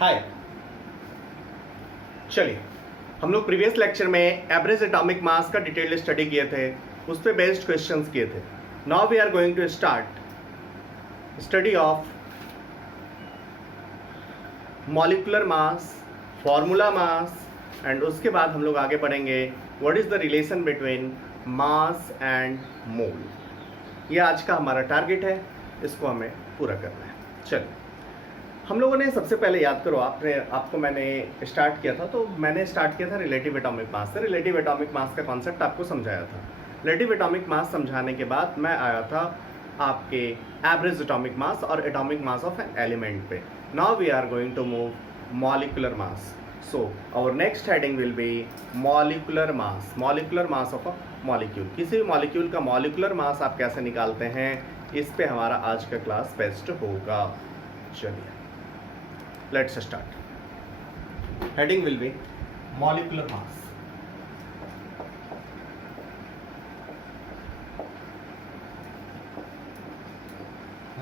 हाय, चलिए हम लोग प्रीवियस लेक्चर में एवरेज एटॉमिक मास का डिटेल्ड स्टडी किए थे, उस पर बेस्ड क्वेश्चंस किए थे। Now we are going to start study of molecular mass, formula mass, and उसके बाद हम लोग आगे बढ़ेंगे what is the relation between mass and mole. ये आज का हमारा टारगेट है, इसको हमें पूरा करना है। चलिए हम लोगों ने सबसे पहले याद करो, आपको मैंने स्टार्ट किया था, तो मैंने स्टार्ट किया था रिलेटिव एटॉमिक मास से। रिलेटिव एटॉमिक मास का कॉन्सेप्ट आपको समझाया था। रिलेटिव एटॉमिक मास समझाने के बाद मैं आया था आपके एवरेज एटॉमिक मास और atomic mass of an element पे। Now we are going to move molecular mass. So our next heading will be molecular mass. Molecular mass of a molecule. किसी भी मॉलिक्यूल का मॉलिक्यूलर मास आप कैसे निकालते हैं, इस पे हमारा आज का क्लास बेस्ट होगा। चलिए let's start. Heading will be molecular mass.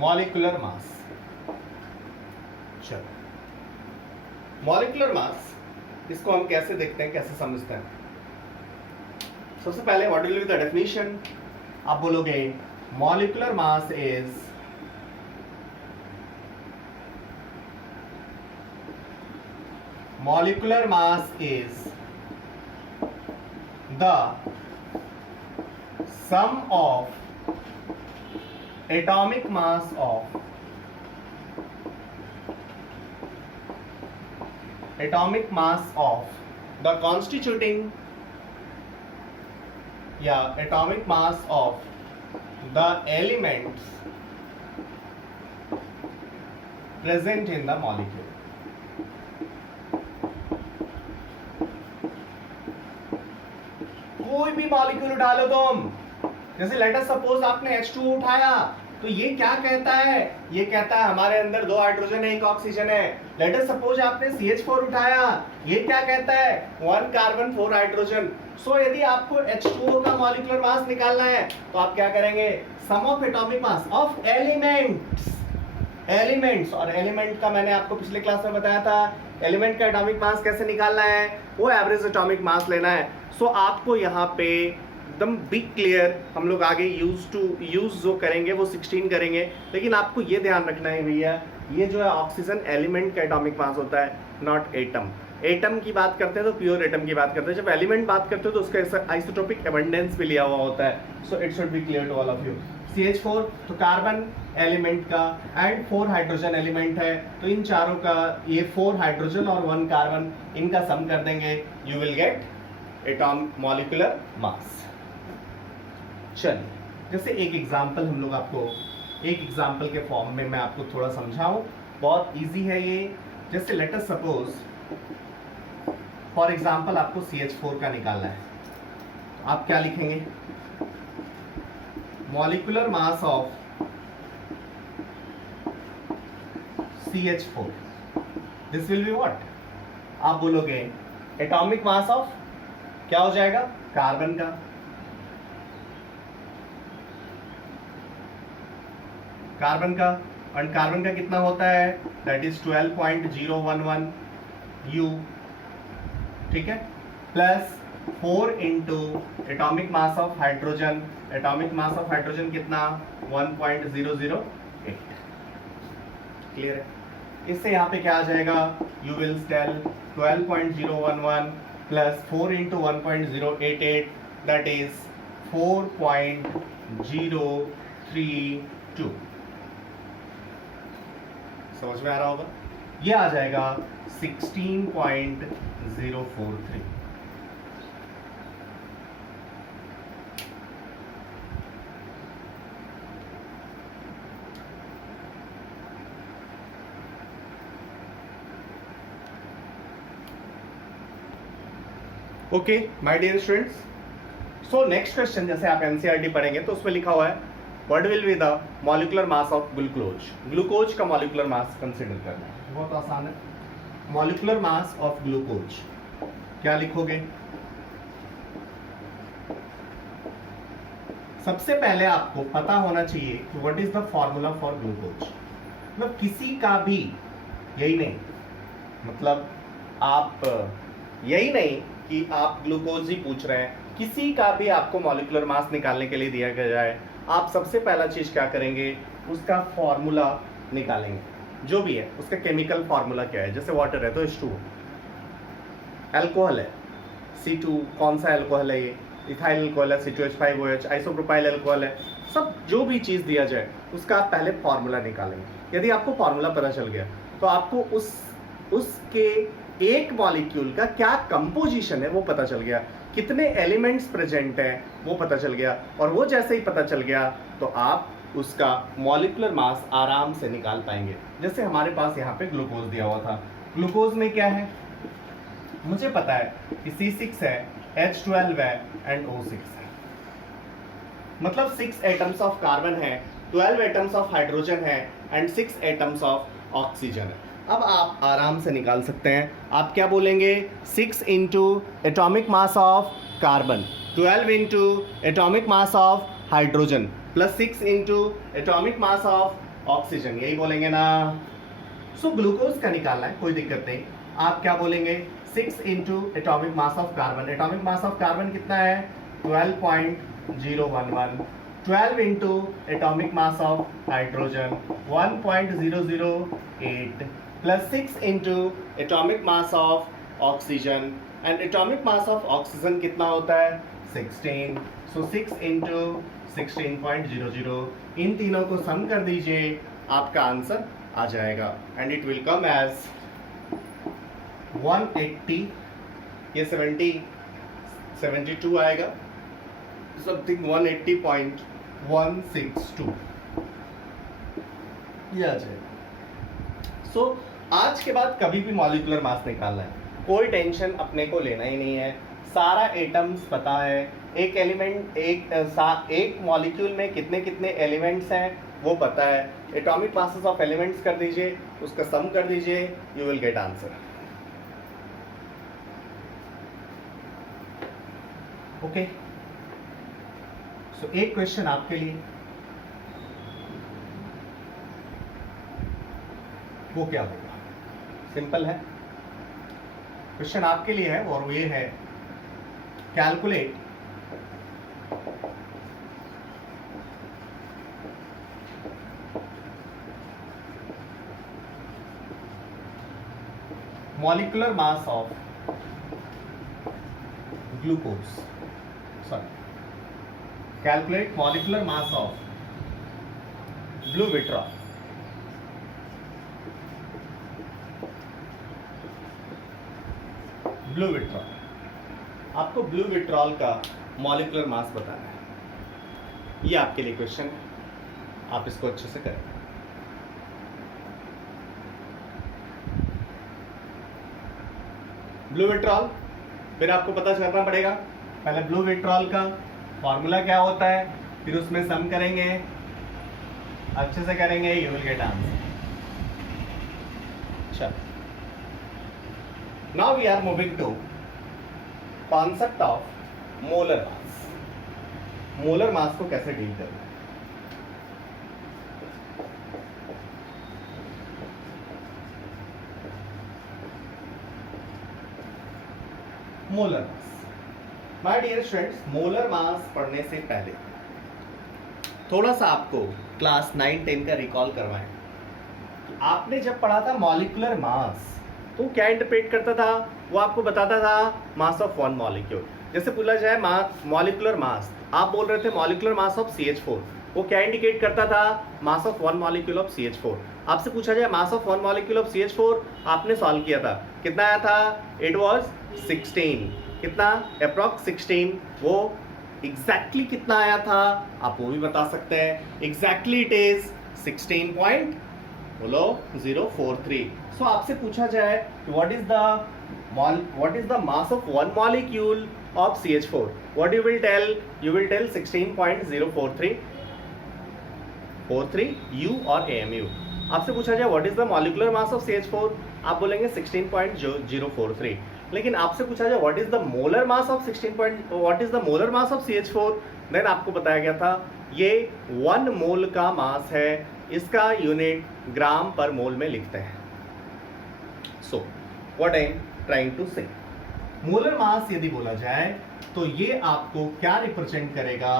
Molecular mass. चलो मॉलिक्यूलर मास, इसको हम कैसे देखते हैं, कैसे समझते हैं? सबसे पहले what will be the definition? आप बोलोगे molecular mass is molecular mass is the sum of atomic mass of the constituting atomic mass of the elements present in the molecule. कोई भी मॉलिक्यूल उठा लो तुम, जैसे लेट अस सपोज आपने H2O उठाया, तो ये क्या कहता है? ये कहता है हमारे अंदर 2 हाइड्रोजन है, 1 ऑक्सीजन है। लेट अस सपोज आपने CH4 उठाया, ये क्या कहता है? 1 कार्बन 4 हाइड्रोजन। सो यदि आपको H2O का मॉलिक्यूलर मास निकालना है तो आप क्या करेंगे? Sum of atomic mass of elements. और एलिमेंट का मैंने आपको पिछले क्लास में बताया था, एलिमेंट का एटॉमिक मास कैसे निकालना है, वो एवरेज एटॉमिक मास लेना है। सो आपको यहाँ पे एकदम बिग क्लियर, हम लोग आगे यूज जो करेंगे वो 16 करेंगे, लेकिन आपको ये ध्यान रखना है भैया, ये जो है ऑक्सीजन एलिमेंट का एटॉमिक मास होता है, नॉट एटम। एटम की बात करते हैं तो प्योर एटम की बात करते हैं, जब एलिमेंट बात करते हैं तो उसका आइसोटोपिक एबंडेंस भी लिया हुआ होता है। So it should be clear to all of you. CH4 तो कार्बन एलिमेंट का एंड 4 हाइड्रोजन एलिमेंट है, तो इन चारों का ये 4 हाइड्रोजन और 1 कार्बन, इनका सम कर देंगे, you will gate atomic molecular mass. चलिए जैसे एक एग्जांपल हम लोग आपको एक एग्जांपल के फॉर्म में मैं आपको थोड़ा समझाऊं, बहुत इजी है ये। जैसे let us suppose for example आपको CH4 का निकालना है, आप क्या लिखेंगे? Molecular mass of CH4, this will be what? आप बोलोगे एटॉमिक मास ऑफ, क्या हो जाएगा? कार्बन का। और कार्बन का कितना होता है? दैट इज 12.011 U, ठीक है, plus 4 into atomic mass of hydrogen. Atomic mass of hydrogen कितना? 1.008। क्लियर है? इससे यहाँ पे क्या आ जाएगा? You will tell 12.011 plus 4 into 1.088, that is 4.032। समझ में आ रहा होगा? ये आ जाएगा 16.043। Okay my dear students, so next question, जैसे आप एनसीईआरटी पढ़ेंगे तो उसमें लिखा हुआ है what will be the molecular mass of glucose. Glucose का मॉलिक्यूलर मास कंसीडर करना है, बहुत आसान है। मॉलिक्यूलर मास ऑफ ग्लूकोज क्या लिखोगे? सबसे पहले आपको पता होना चाहिए कि what is the formula for glucose. मतलब किसी का भी, यही नहीं, मतलब आप यही नहीं कि आप ग्लूकोज ही पूछ रहे हैं, किसी का भी आपको मॉलिक्यूलर मास निकालने के लिए दिया गया जाए, आप सबसे पहला चीज़ क्या करेंगे, उसका फॉर्मूला निकालेंगे, जो भी है उसका केमिकल फार्मूला क्या है। जैसे वाटर है तो H2, अल्कोहल है C2, कौन सा अल्कोहल है ये, इथाइल अल्कोहल है C2H5OH, आइसोप्रोपाइल अल्कोहल है, सब जो भी चीज़ दिया जाए उसका आप पहले फार्मूला निकालेंगे। यदि आपको फार्मूला पता चल गया तो आपको उसके एक मॉलिक्यूल का क्या कंपोजिशन है वो पता चल गया, कितने एलिमेंट्स प्रेजेंट हैं वो पता चल गया, और वो जैसे ही पता चल गया तो आप उसका मॉलिक्यूलर मास आराम से निकाल पाएंगे। जैसे हमारे पास यहाँ पे ग्लूकोज दिया हुआ था, ग्लूकोज में क्या है, मुझे पता है कि C6 है, H12 है एंड O6 है, मतलब 6 एटम्स ऑफ कार्बन है, 12 एटम्स ऑफ हाइड्रोजन है एंड 6 एटम्स ऑफ ऑक्सीजन है। अब आप आराम से निकाल सकते हैं। आप क्या बोलेंगे, 6 into atomic mass of carbon, 12 into atomic mass of hydrogen plus 6 into atomic mass of oxygen, यही बोलेंगे ना। सो ग्लूकोज का निकालना है, कोई दिक्कत नहीं। आप क्या बोलेंगे, 6 into atomic mass of carbon, atomic mass of carbon कितना है 12.011, 12 into atomic mass of hydrogen 1.008 plus 6 into atomic mass of oxygen, and atomic mass of oxygen कितना होता है 16, सो 6 इंटू 16.00, इन तीनों को सम कर दीजिए, आपका आंसर आ जाएगा and it will come as 180, ये 72 आएगा, समथिंग 180.162 ये आ जाएगा। सो आज के बाद कभी भी मॉलिक्यूलर मास निकालना है, कोई टेंशन अपने को लेना ही नहीं है, सारा एटम्स पता है, एक एलिमेंट एक मॉलिक्यूल में कितने कितने एलिमेंट्स हैं वो पता है, एटॉमिक मासेस ऑफ एलिमेंट्स कर दीजिए, उसका सम कर दीजिए, you will get answer. Okay, so एक क्वेश्चन आपके लिए, वो क्या होगा, सिंपल है क्वेश्चन आपके लिए है, और ये है calculate molecular mass of glucose, sorry, calculate molecular mass of blue vitriol, blue vitriol, आपको ब्लू विट्रॉल का मॉलिक्यूलर मास बताना है, ये आपके लिए क्वेश्चन है, आप इसको अच्छे से करें। ब्लू विट्रॉल, फिर आपको पता करना पड़ेगा, पहले ब्लू विट्रॉल का फॉर्मूला क्या होता है, फिर उसमें सम करेंगे, अच्छे से करेंगे, यू विल गेट आंसर। अच्छा, now we are moving to concept of molar mass, molar mass को कैसे डील करना है। Molar mass, my dear students, molar mass पढ़ने से पहले थोड़ा सा आपको क्लास 9-10 का रिकॉल करवाएं। आपने जब पढ़ा था मॉलिक्यूलर मास तो क्या इंटरप्रेट करता था, वो आपको बताता था मास ऑफ वन मॉलिक्यूल। जैसे पूछा जाए मॉलिक्यूलर मास, आप बोल रहे थे मॉलिक्यूलर मास ऑफ CH4, वो क्या इंडिकेट करता था, मास of one molecule of CH4। आपसे पूछा जाए मास of one molecule of CH4, आपने सॉल्व किया था, कितना आया था, इट वाज 16, कितना, अप्रॉक्स 16, वो एग्जैक्टली कितना आया था आप वो भी बता सकते हैं, एग्जैक्टली इट इज 16.043। सो आपसे पूछा जाए what is the mass of one molecule of CH4, what you will tell, you will tell 16.043, 43 U और AMU। आपसे पूछा जाए what is the molecular mass of CH4, आप बोलेंगे 16.043। लेकिन आपसे पूछा जाए what is the molar mass of CH4, then आपको बताया गया था ये 1 मोल का मास है, इसका यूनिट ग्राम पर मोल में लिखते हैं। So what I am trying to say. Molar mass यदि बोला जाए तो ये आपको क्या रिप्रेजेंट करेगा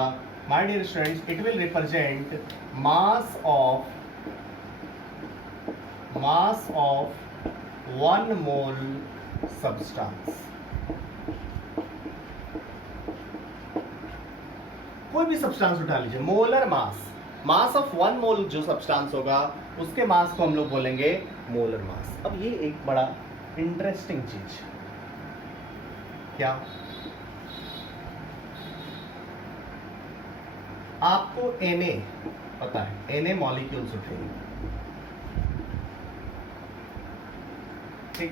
my dear students, it will represent mass of 1 mole substance. कोई भी सब्सटेंस उठा लीजिए, मोलर मास ऑफ 1 मोल जो सब्सटेंस होगा उसके मास को हम लोग बोलेंगे मोलर मास। अब ये एक बड़ा इंटरेस्टिंग चीज, क्या आपको Na पता है, Na मॉलिक्यूल्स उठेंगे, ठीक।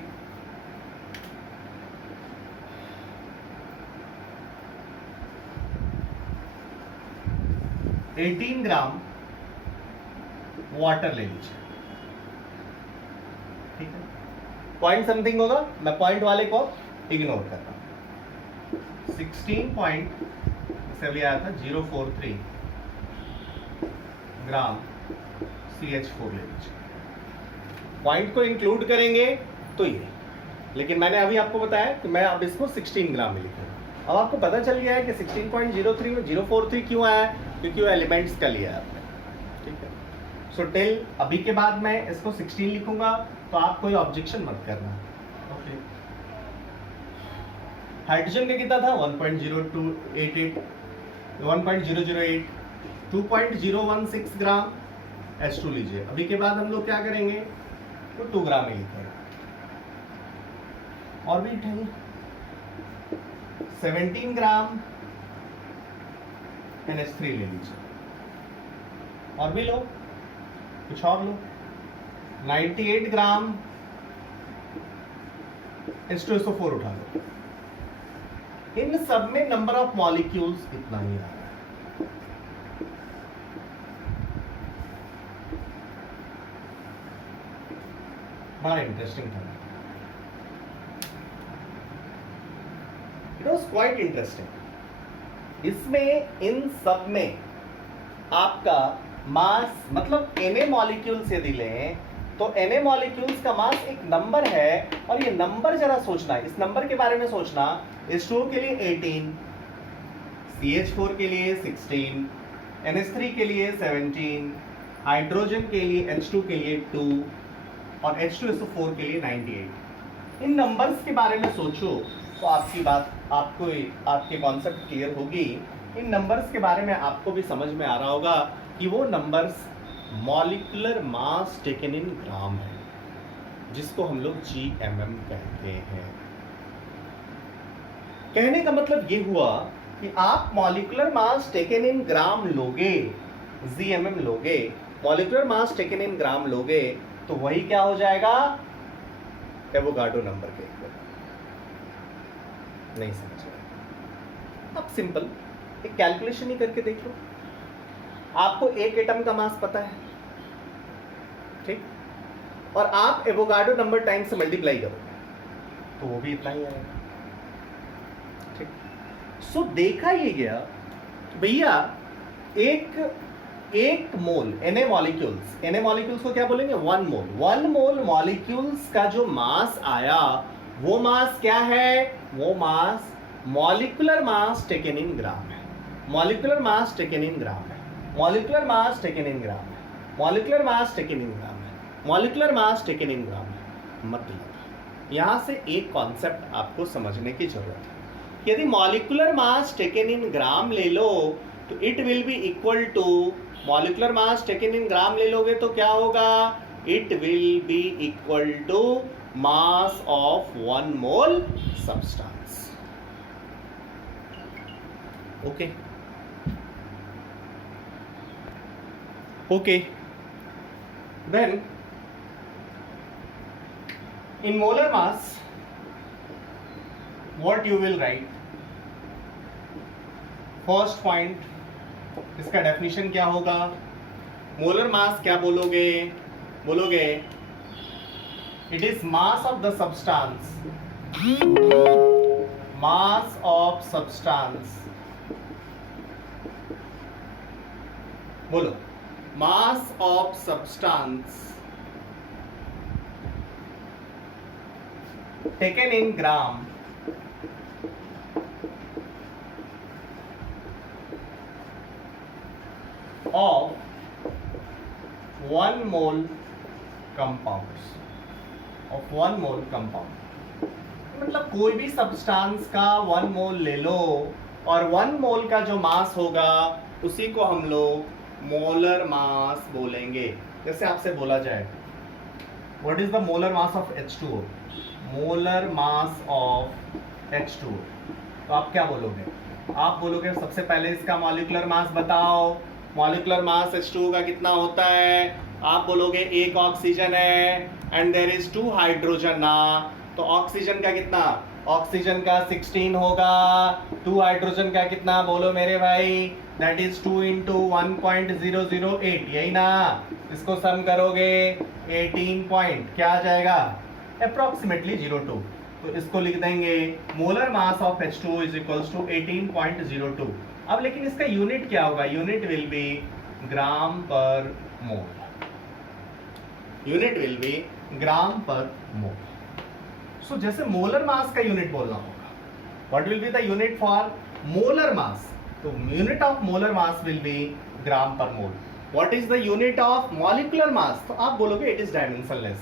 $18 ग्राम वाटर ले लीजिए, ठीक है। पॉइंट समथिंग होगा, मैं पॉइंट वाले को इग्नोर कर रहा हूं। 16 पॉइंट से भी आया था 043 ग्राम CH4 ले लीजिए। पॉइंट को इंक्लूड करेंगे तो ये, लेकिन मैंने अभी आपको बताया कि मैं अब इसको 16 ग्राम में लिखूंगा। अब आपको पता चल गया है कि 16.03 में 043 क्यों आया, क्योंकि वो एलिमेंट्स का लिया है आपने, ठीक है। सो टिल अभी के बाद मैं इसको 16 लिखूंगा, तो आप कोई ऑब्जेक्शन मत करना, ओके। हाइड्रोजन का कितना था 1.0288, 1.008, 2.016 ग्राम H2 लीजिए। अभी के बाद हम लोग क्या करेंगे, तो 2 ग्राम ही लिखेंगे। और भी उठाइए, 17 ग्राम NH3 ले लीजिए। और भी लो, कुछ और लो, 98 ग्राम H2SO4 उठा लो। इन सब में नंबर ऑफ मॉलिक्यूल्स इतना ही आ रहा है। बड़ा इंटरेस्टिंग था, इट वॉज क्वाइट इंटरेस्टिंग। इसमें इन सब में आपका मास, मतलब Na मॉलिक्यूल्स यदि लें तो Na मॉलिक्यूल्स का मास एक नंबर है, और ये नंबर जरा सोचना, इस नंबर के बारे में सोचना। H2O के लिए 18, CH4 के लिए 16, NH3 के लिए 17, हाइड्रोजन के लिए H2 के लिए 2 और H2SO4 के लिए 98। इन नंबर्स के बारे में सोचो तो आपकी बात, आपको आपके कॉन्सेप्ट क्लियर होगी। इन नंबर्स के बारे में आपको भी समझ में आ रहा होगा कि वो numbers molecular mass taken in gram है, जिसको हम लोग GMM कहते हैं। कहने का मतलब ये हुआ कि आप मॉलिक्यूलर मास टेकन इन ग्राम लोगे, GMM लोगे, मॉलिक्यूलर मास टेकन इन ग्राम लोगे, तो वही क्या हो जाएगा, एवोगाड्रो नंबर के इक्वल। नहीं समझ रहे, अब सिंपल एक कैलकुलेशन ही करके देख लो। आपको एक एटम का मास पता है, ठीक, और आप एवोगाड्रो नंबर टाइम से मल्टीप्लाई करोगे तो वो भी इतना ही आएगा, ठीक। सो देखा ये गया भैया, एक मोल Na मॉलिक्यूल्स को क्या बोलेंगे, 1 मोल। 1 मोल मॉलिक्यूल्स का जो मास आया, वो मास क्या है, वो मास molecular mass taken in gram है। Molecular mass taken in gram है, molecular mass taken in gram है, molecular mass taken in gram है, molecular mass taken in gram है। मतलब यहां से एक कॉन्सेप्ट आपको समझने की जरूरत है। यदि molecular mass taken in gram ले लो तो it will be equal to, molecular mass taken in gram ले लोगे तो क्या होगा, it will be equal to mass of 1 mole substance, okay. Okay, then in molar mass what you will write, first point, इसका definition क्या होगा, molar mass क्या बोलोगे, it is mass of the substance, mass of substance, बोलो, mass of substance taken in gram of 1 mole compounds of 1 mole compound। मतलब कोई भी substance का 1 मोल ले लो और 1 मोल का जो मास होगा उसी को हम लोग मोलर मास बोलेंगे। जैसे आपसे बोला जाए what is the molar mass of H2O, molar mass of H2O, तो आप क्या बोलोगे? आप बोलोगे सबसे पहले इसका मॉलिक्यूलर मास बताओ। मॉलिक्यूलर मास H2O का कितना होता है? आप बोलोगे एक ऑक्सीजन है एंड देयर इज 2 हाइड्रोजन ना, तो ऑक्सीजन का कितना? ऑक्सीजन का 16 होगा। 2 हाइड्रोजन का कितना बोलो मेरे भाई? दैट इज 2 into 1.008, यही ना? इसको सम करोगे 18 पॉइंट क्या आ जाएगा? अप्रोक्सीमेटली 02। तो इसको लिख देंगे molar mass of H2O is equals to 18.02। अब लेकिन इसका यूनिट क्या होगा? Unit will be gram per mole. Unit will be gram per मोल। सो जैसे मोलर मास का यूनिट बोलना होगा, what will be the unit for molar mass? तो unit of molar mass will be gram per mole. What is the unit of molecular mass? तो आप बोलोगे it is dimensionless.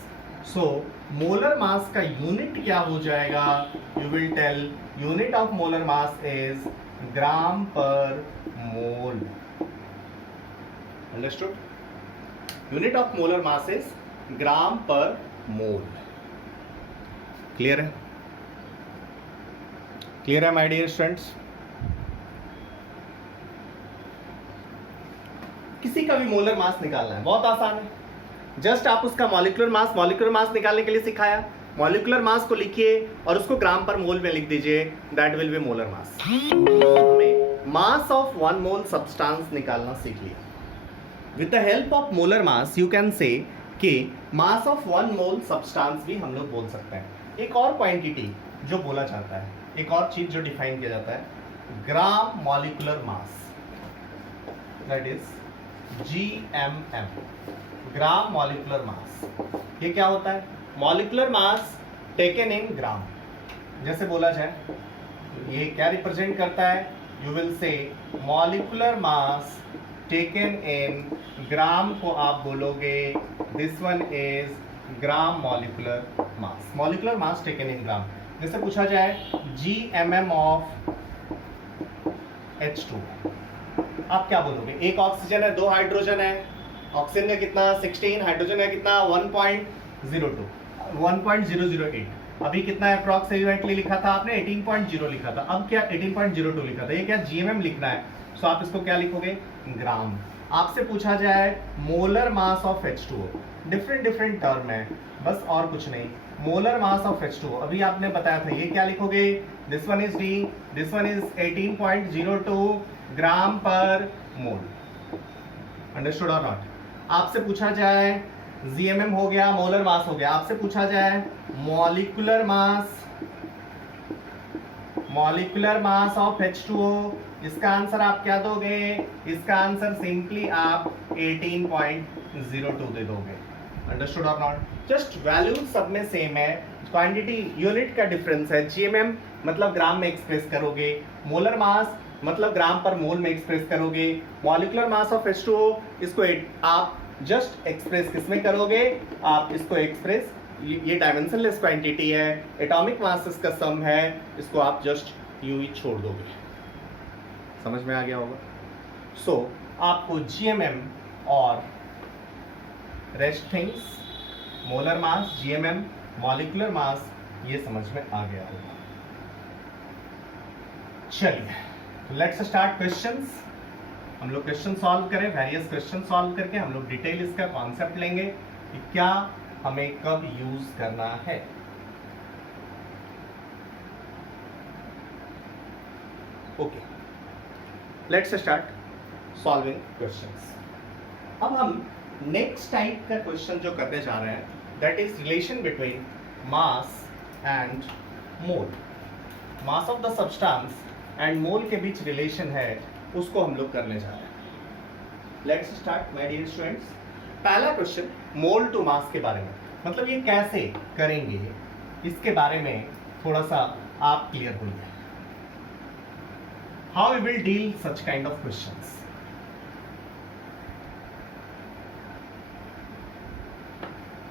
So molar mass का unit क्या हो जाएगा? You will tell unit of molar mass is gram per mole. Understood? Unit of molar mass is gram per mole. Clear है? Clear है my dear students? किसी का भी molar mass निकालना है, बहुत आसान है। जस्ट आप उसका मॉलिक्यूलर मास निकालने के लिए सिखाया। मॉलिक्यूलर मास को लिखिए और उसको ग्राम पर मोल में लिख दीजिए, that will be molar mass. हमें मास ऑफ 1 मोल सब्सटेंस निकालना सीख लिया। With the help of molar mass you can say कि मास ऑफ 1 मोल सब्सटेंस भी हम लोग बोल सकते हैं। एक और क्वांटिटी जो बोला जाता है, एक और चीज जो डिफाइन किया जाता है, gram molecular mass, that is GMM, gram molecular mass. ये क्या होता है? Molecular mass taken in gram. जैसे बोला जाए ये क्या रिप्रेजेंट करता है? You will say molecular mass taken in gram को आप बोलोगे this one is gram molecular mass. Molecular mass taken in gram. जैसे पूछा जाए GMM ऑफ H2, आप क्या बोलोगे? एक ऑक्सीजन है, 2 हाइड्रोजन है। ऑक्सीजन का कितना? 16। हाइड्रोजन का कितना? 1.02, 1.008। अभी कितना अप्रॉक्सीमेटली लिखा था आपने? 18.0 लिखा था। अब क्या 18.02 लिखा था? ये क्या GMM लिखना है? सो आप इसको क्या लिखोगे? ग्राम। आपसे पूछा जाए molar mass of H2O, different term है, बस और कुछ नहीं। मोलर मास ऑफ H2O अभी आपने बताया था, ये क्या लिखोगे? This one is D, this one is 18.02 gram per mole. Understood और नॉट? आपसे पूछा जाए GMM हो गया, मोलर मास हो गया। आपसे पूछा जाए मॉलिक्यूलर मास ऑफ H2O, इसका आंसर आप क्या दोगे? इसका आंसर सिंपली आप 18.02 दे दोगे। अंडरस्टूड और नॉट? जस्ट वैल्यू सब में सेम है, क्वांटिटी यूनिट का डिफरेंस है। GMM मतलब ग्राम में एक्सप्रेस करोगे, मोलर मास मतलब ग्राम पर मोल में एक्सप्रेस करोगे। मॉलिक्यूलर मास ऑफ H2O इसको आप जस्ट एक्सप्रेस किस में करोगे? आप इसको एक्सप्रेस, ये डायमेंशनलेस क्वांटिटी है, एटॉमिक मास इसका सम है, इसको आप जस्ट यूं ही छोड़ दोगे। समझ में आ गया होगा? सो आपको GMM और rest things, molar mass, GMM, molecular mass, ये समझ में आ गया होगा। चलिए लेट्स स्टार्ट क्वेश्चंस। हम लोग क्वेश्चन सॉल्व करें, वेरियस क्वेश्चन सॉल्व करके हम लोग डिटेल इसका कॉन्सेप्ट लेंगे कि क्या हमें कब यूज करना है। Okay, let's start solving questions. अब हम नेक्स्ट टाइप का क्वेश्चन जो करने जा रहे हैं, that is relation between mass and mole. Mass of the substance and मोल के बीच रिलेशन है, उसको हम लोग करने जा रहे हैं। Let's start my dear students. पहला क्वेश्चन मोल टू मास के बारे में, मतलब ये कैसे करेंगे इसके बारे में थोड़ा सा आप क्लियर होइए। How we will deal such kind of questions.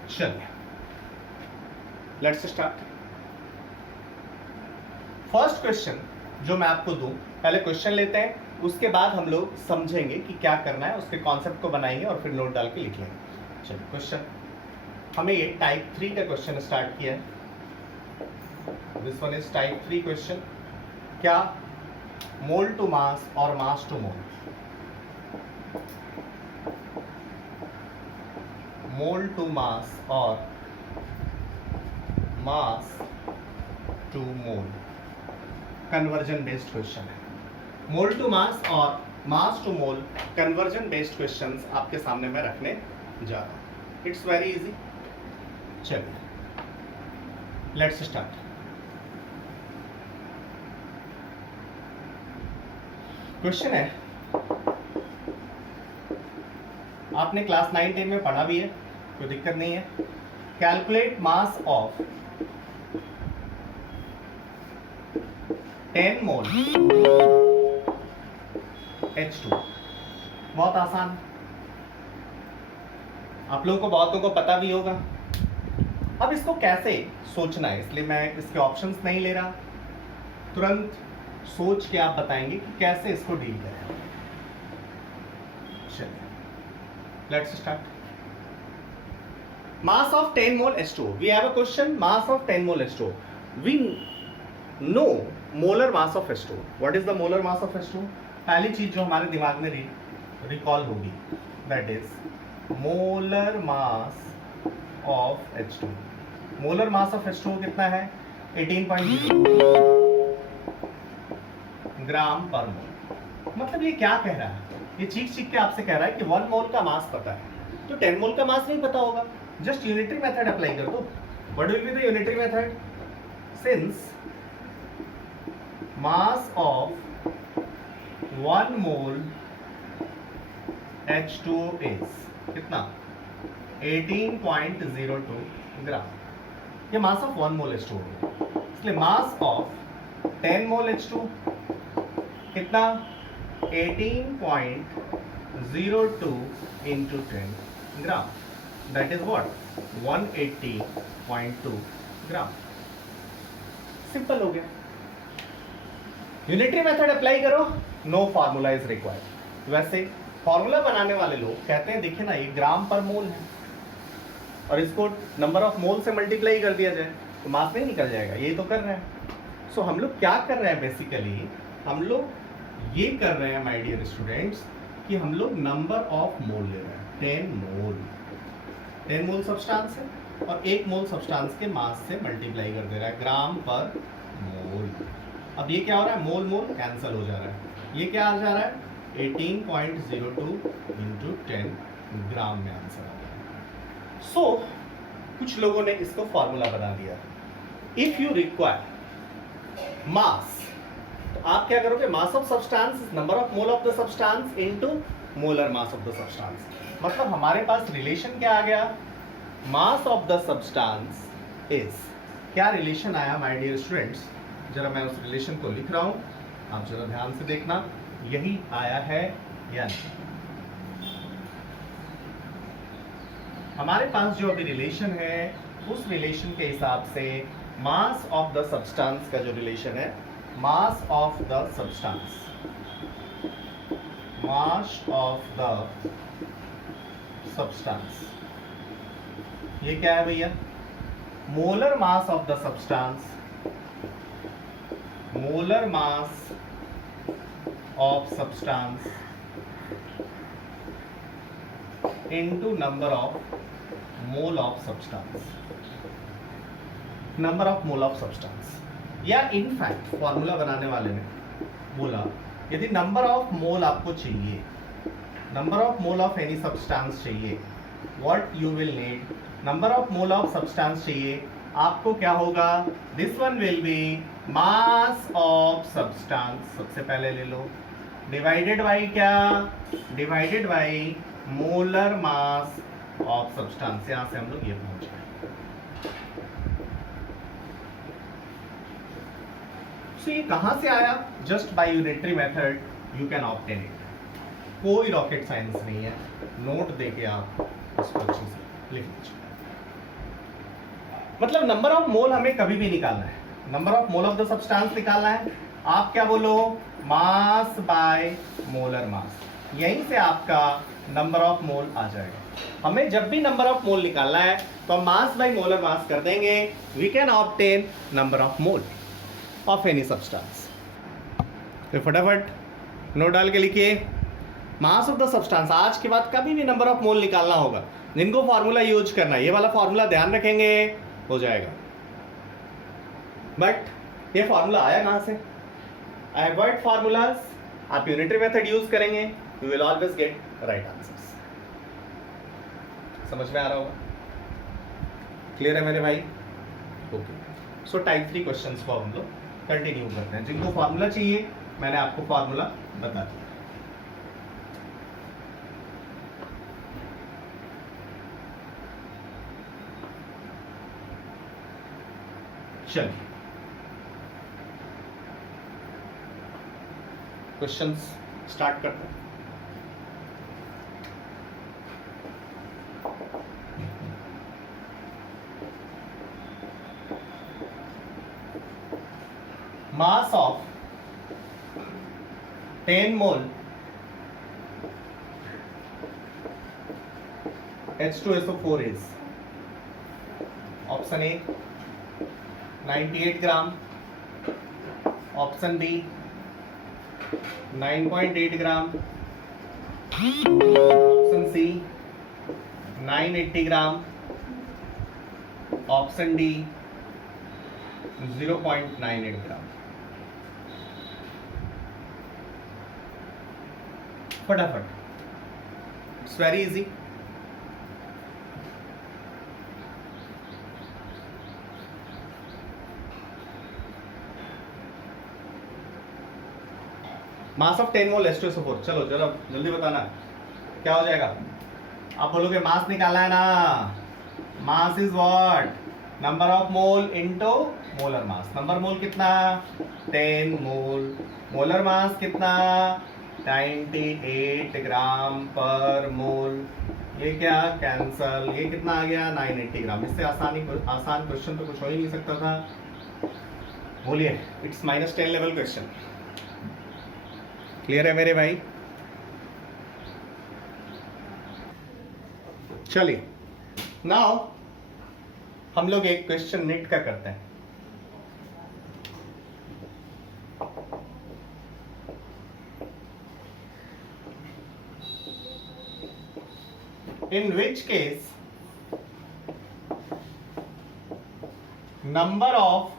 चलिए लेट्स स्टार्ट। फर्स्ट क्वेश्चन जो मैं आपको दूं, पहले क्वेश्चन लेते हैं, उसके बाद हम लोग समझेंगे कि क्या करना है, उसके कॉन्सेप्ट को बनाएंगे और फिर नोट डाल के लिख लेंगे। चलिए क्वेश्चन, हमें ये टाइप 3 का क्वेश्चन स्टार्ट किया है। This one is type 3 question. क्या मोल टू मास और mass to mole, mole to mass और mass to mole conversion based question है। मोल टू मास और mass to mole conversion based questions आपके सामने मैं रखने जा रहा हूं। It's very easy. चलिए लेट्स स्टार्ट। क्वेश्चन है, आपने क्लास 9-10 में पढ़ा भी है, कोई दिक्कत नहीं है। Calculate mass of 10 mole H2। बहुत आसान, आप लोगों को बहुतों को पता भी होगा। अब इसको कैसे सोचना है, इसलिए मैं इसके ऑप्शंस नहीं ले रहा, तुरंत सोच के आप बताएंगे कि कैसे इसको डील करें। चलिए let's start. Mass of 10 mole H2। We have a question, mass of 10 mole H2। We know molar mass of H2। What is the molar mass of H2? पहली चीज जो हमारे दिमाग में रिकॉल होगी, that is molar mass of H2। Molar mass of H2 कितना है? 18.0 ग्राम per मोल। मतलब ये क्या कह रहा है? ये चीख के आपसे कह रहा है कि 1 मोल का मास पता है, तो 10 मोल का मास नहीं पता होगा, जस्ट यूनिटरी मेथड अप्लाई कर दो। What will be the unitary method? Since mass of 1 mole H2O is कितना? 18.02 ग्राम। ये मास ऑफ 1 मोल H2O है, इसलिए मास ऑफ 10 मोल H2 कितना? 18.02 into 10 gram, that is what? 180.2 gram. Simple हो गया। यूनिटरी मेथड अप्लाई करो, नो फार्मूला इज रिक्वायर्ड। वैसे formula बनाने वाले लोग कहते हैं देखिए ना, ये ग्राम पर मोल है और इसको नंबर ऑफ मोल से मल्टीप्लाई कर दिया जाए तो मास नहीं निकल जाएगा, ये तो कर रहे हैं। सो हम लोग क्या कर रहे हैं, बेसिकली हम लोग ये कर रहे हैं माय डियर स्टूडेंट्स कि हम लोग नंबर ऑफ मोल ले रहे हैं। 10 मोल, 10 मोल सब्सटेंस है और 1 मोल सब्सटेंस के मास से मल्टीप्लाई कर दे रहा है, ग्राम पर मोल। अब ये क्या हो रहा है? मोल मोल कैंसिल हो जा रहा है, ये क्या आ जा रहा है? 18.02 into 10 ग्राम में आंसर आ रहा है। सो कुछ लोगों ने इसको फॉर्मूला बना दिया। इफ यू रिक्वायर मास, तो आप क्या करोगे? मास of substance number of mole of the substance into molar mass of the substance. मतलब हमारे पास रिलेशन क्या आ गया? Mass of the substance is, क्या रिलेशन आया माय डियर स्टूडेंट्स? जरा मैं उस रिलेशन को लिख रहा हूं, आप जरा ध्यान से देखना, यही आया है या नहीं। हमारे पास जो अभी रिलेशन है, उस रिलेशन के हिसाब से मास ऑफ द सब्सटेंस का जो रिलेशन है, mass of the substance, mass of the substance, ये क्या है भैया? Molar mass of the substance, molar mass of substance into number of mole of substance, number of mole of substance. या in fact formula बनाने वाले ने बोला यदि नंबर ऑफ मोल आपको चाहिए, number of mole of any substance चाहिए, what you will need? Number of mole of substance चाहिए, आपको क्या होगा? This one will be mass of substance, सबसे पहले ले लो, डिवाइडेड बाई क्या? Divided by molar mass of substance. यहां से हम लोग ये पहुंच गए। सो ये कहां से आया? Just by unitary method you can obtain it. कोई रॉकेट साइंस नहीं है, नोट देके आप इसको अच्छे से लिख लीजिए। मतलब नंबर ऑफ मोल हमें कभी भी निकालना है, number of mole of the substance निकालना है। आप क्या बोलो? मास बाय मोलर मास, यहीं से आपका नंबर ऑफ मोल आ जाएगा। हमें जब भी नंबर ऑफ मोल निकालना है तो हम मास बाय मोलर मास कर देंगे, we can obtain number of mole of any substance. तो फटाफट नोट डाल के लिखिए, मास ऑफ द सब्सटेंस। आज के बाद कभी भी नंबर ऑफ मोल निकालना होगा, जिनको फॉर्मूला यूज करना है, ये वाला फॉर्मूला ध्यान रखेंगे, हो जाएगा। बट ये फॉर्मूला आया कहां से? अवॉइड फॉर्मूलाज, आप यूनिटरी मेथड यूज करेंगे, you will always get right answers. समझ में आ रहा होगा? क्लियर है मेरे भाई? ओके, सो टाइप 3 क्वेश्चंस को हम लोग कंटिन्यू करते हैं। जिनको फॉर्मूला चाहिए मैंने आपको फॉर्मूला बता दिया। चलिए क्वेश्चंस स्टार्ट करते हैं। Mass of 10 mole H2SO4 is option A 98 gram, option B 9.8 gram, option C 980 gram, option D 0.98 gram. फटाफट, it's very easy. Mass of 10 mole H2SO4, चलो चलो जल्दी बताना क्या हो जाएगा। आप बोलोगे मास निकालना है ना, mass is what? Number of mole into molar mass. Number mole कितना? 10 मोल। मोलर मास कितना? 98 ग्राम पर मोल। ये क्या कैंसल, ये कितना आ गया? 980 ग्राम। इससे आसान क्वेश्चन तो कुछ हो ही नहीं सकता था। बोलिए, इट्स -10 लेवल क्वेश्चन। क्लियर है मेरे भाई? चलिए नाउ हम लोग एक क्वेश्चन निट का करते हैं। In which case number of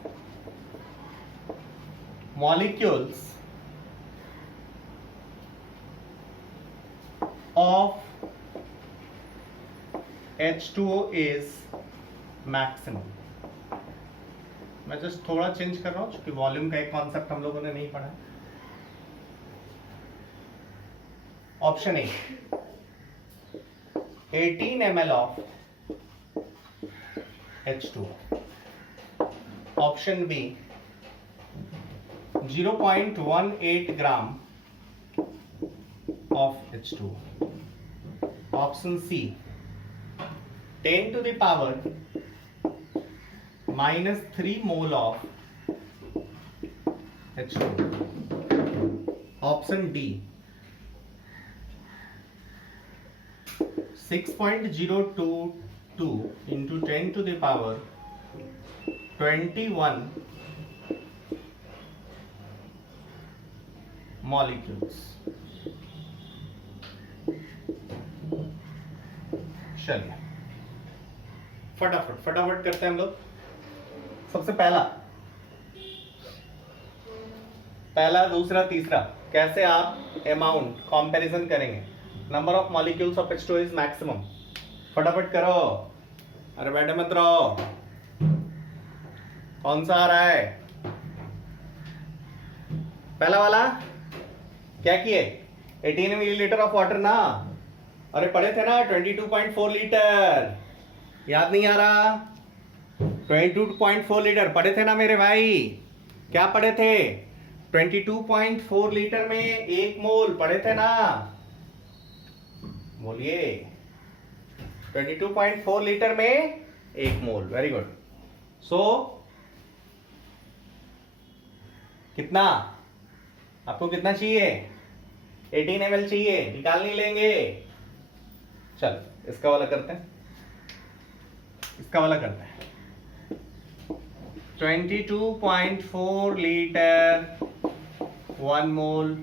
molecules of H2O is maximum। मैं जस्ट थोड़ा चेंज कर रहा हूं क्योंकि वॉल्यूम का एक कॉन्सेप्ट हम लोगों ने नहीं पढ़ा है। Option A 18 ml of H2O, option B 0.18 gram of H2O, option C 10 to the power -3 mole of H2O, option D 6.022 into 10 to the power 21 molecules। चलिए फटाफट करते हैं हम लोग। सबसे पहला दूसरा तीसरा कैसे आप अमाउंट कंपैरिजन करेंगे। Number of molecules of H2O is maximum. फटाफट करो, अरे बैठे मत रहो। कौन सा आ रहा है? पहला वाला क्या किए? 18 मिलीलीटर ऑफ वाटर ना, अरे पढ़े थे ना 22.4 लीटर, याद नहीं आ रहा? 22.4 लीटर पढ़े थे ना मेरे भाई, क्या पढ़े थे? 22.4 लीटर में 1 मोल पढ़े थे ना? बोलिए। 22.4 लीटर में 1 मोल। Very good. सो कितना आपको कितना चाहिए? 18 ml चाहिए। निकाल नहीं लेंगे? चल इसका वाला करते हैं, इसका वाला करते हैं। 22.4 लीटर 1 मोल,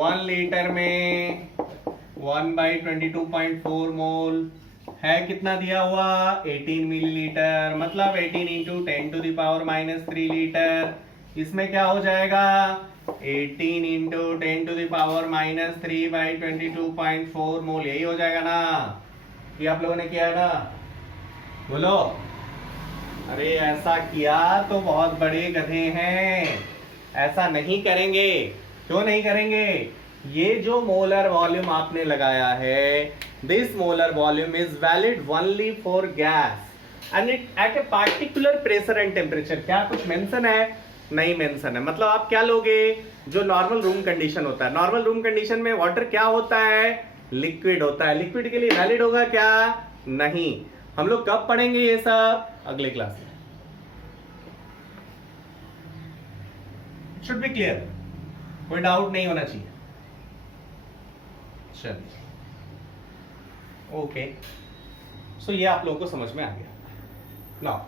1 लीटर में 1/22.4 मोल है कितना दिया हुआ? 18 मिलीलीटर, मतलब 18 इंटू 10⁻³ लीटर। इसमें क्या हो जाएगा? 18 इंटू 10⁻³/22.4 मोल। यही हो जाएगा ना? ये आप लोगों ने किया है ना? बोलो। अरे ऐसा किया तो बहुत बड़े गधे हैं, ऐसा नहीं करेंगे। क्यों नहीं करेंगे? ये जो मोलर वॉल्यूम आपने लगाया है, this molar volume is valid only for gas and it at a particular pressure and temperature. क्या कुछ मेंशन है? नहीं मेंशन है। मतलब आप क्या लोगे? जो नॉर्मल रूम कंडीशन होता है। नॉर्मल रूम कंडीशन में वाटर क्या होता है? लिक्विड होता है। लिक्विड के लिए वैलिड होगा क्या? नहीं। हम लोग कब पढ़ेंगे ये सब? अगले क्लास में। शुड बी क्लियर, कोई डाउट नहीं होना चाहिए। चलिए ओके, सो ये आप लोगों को समझ में आ गया। नाउ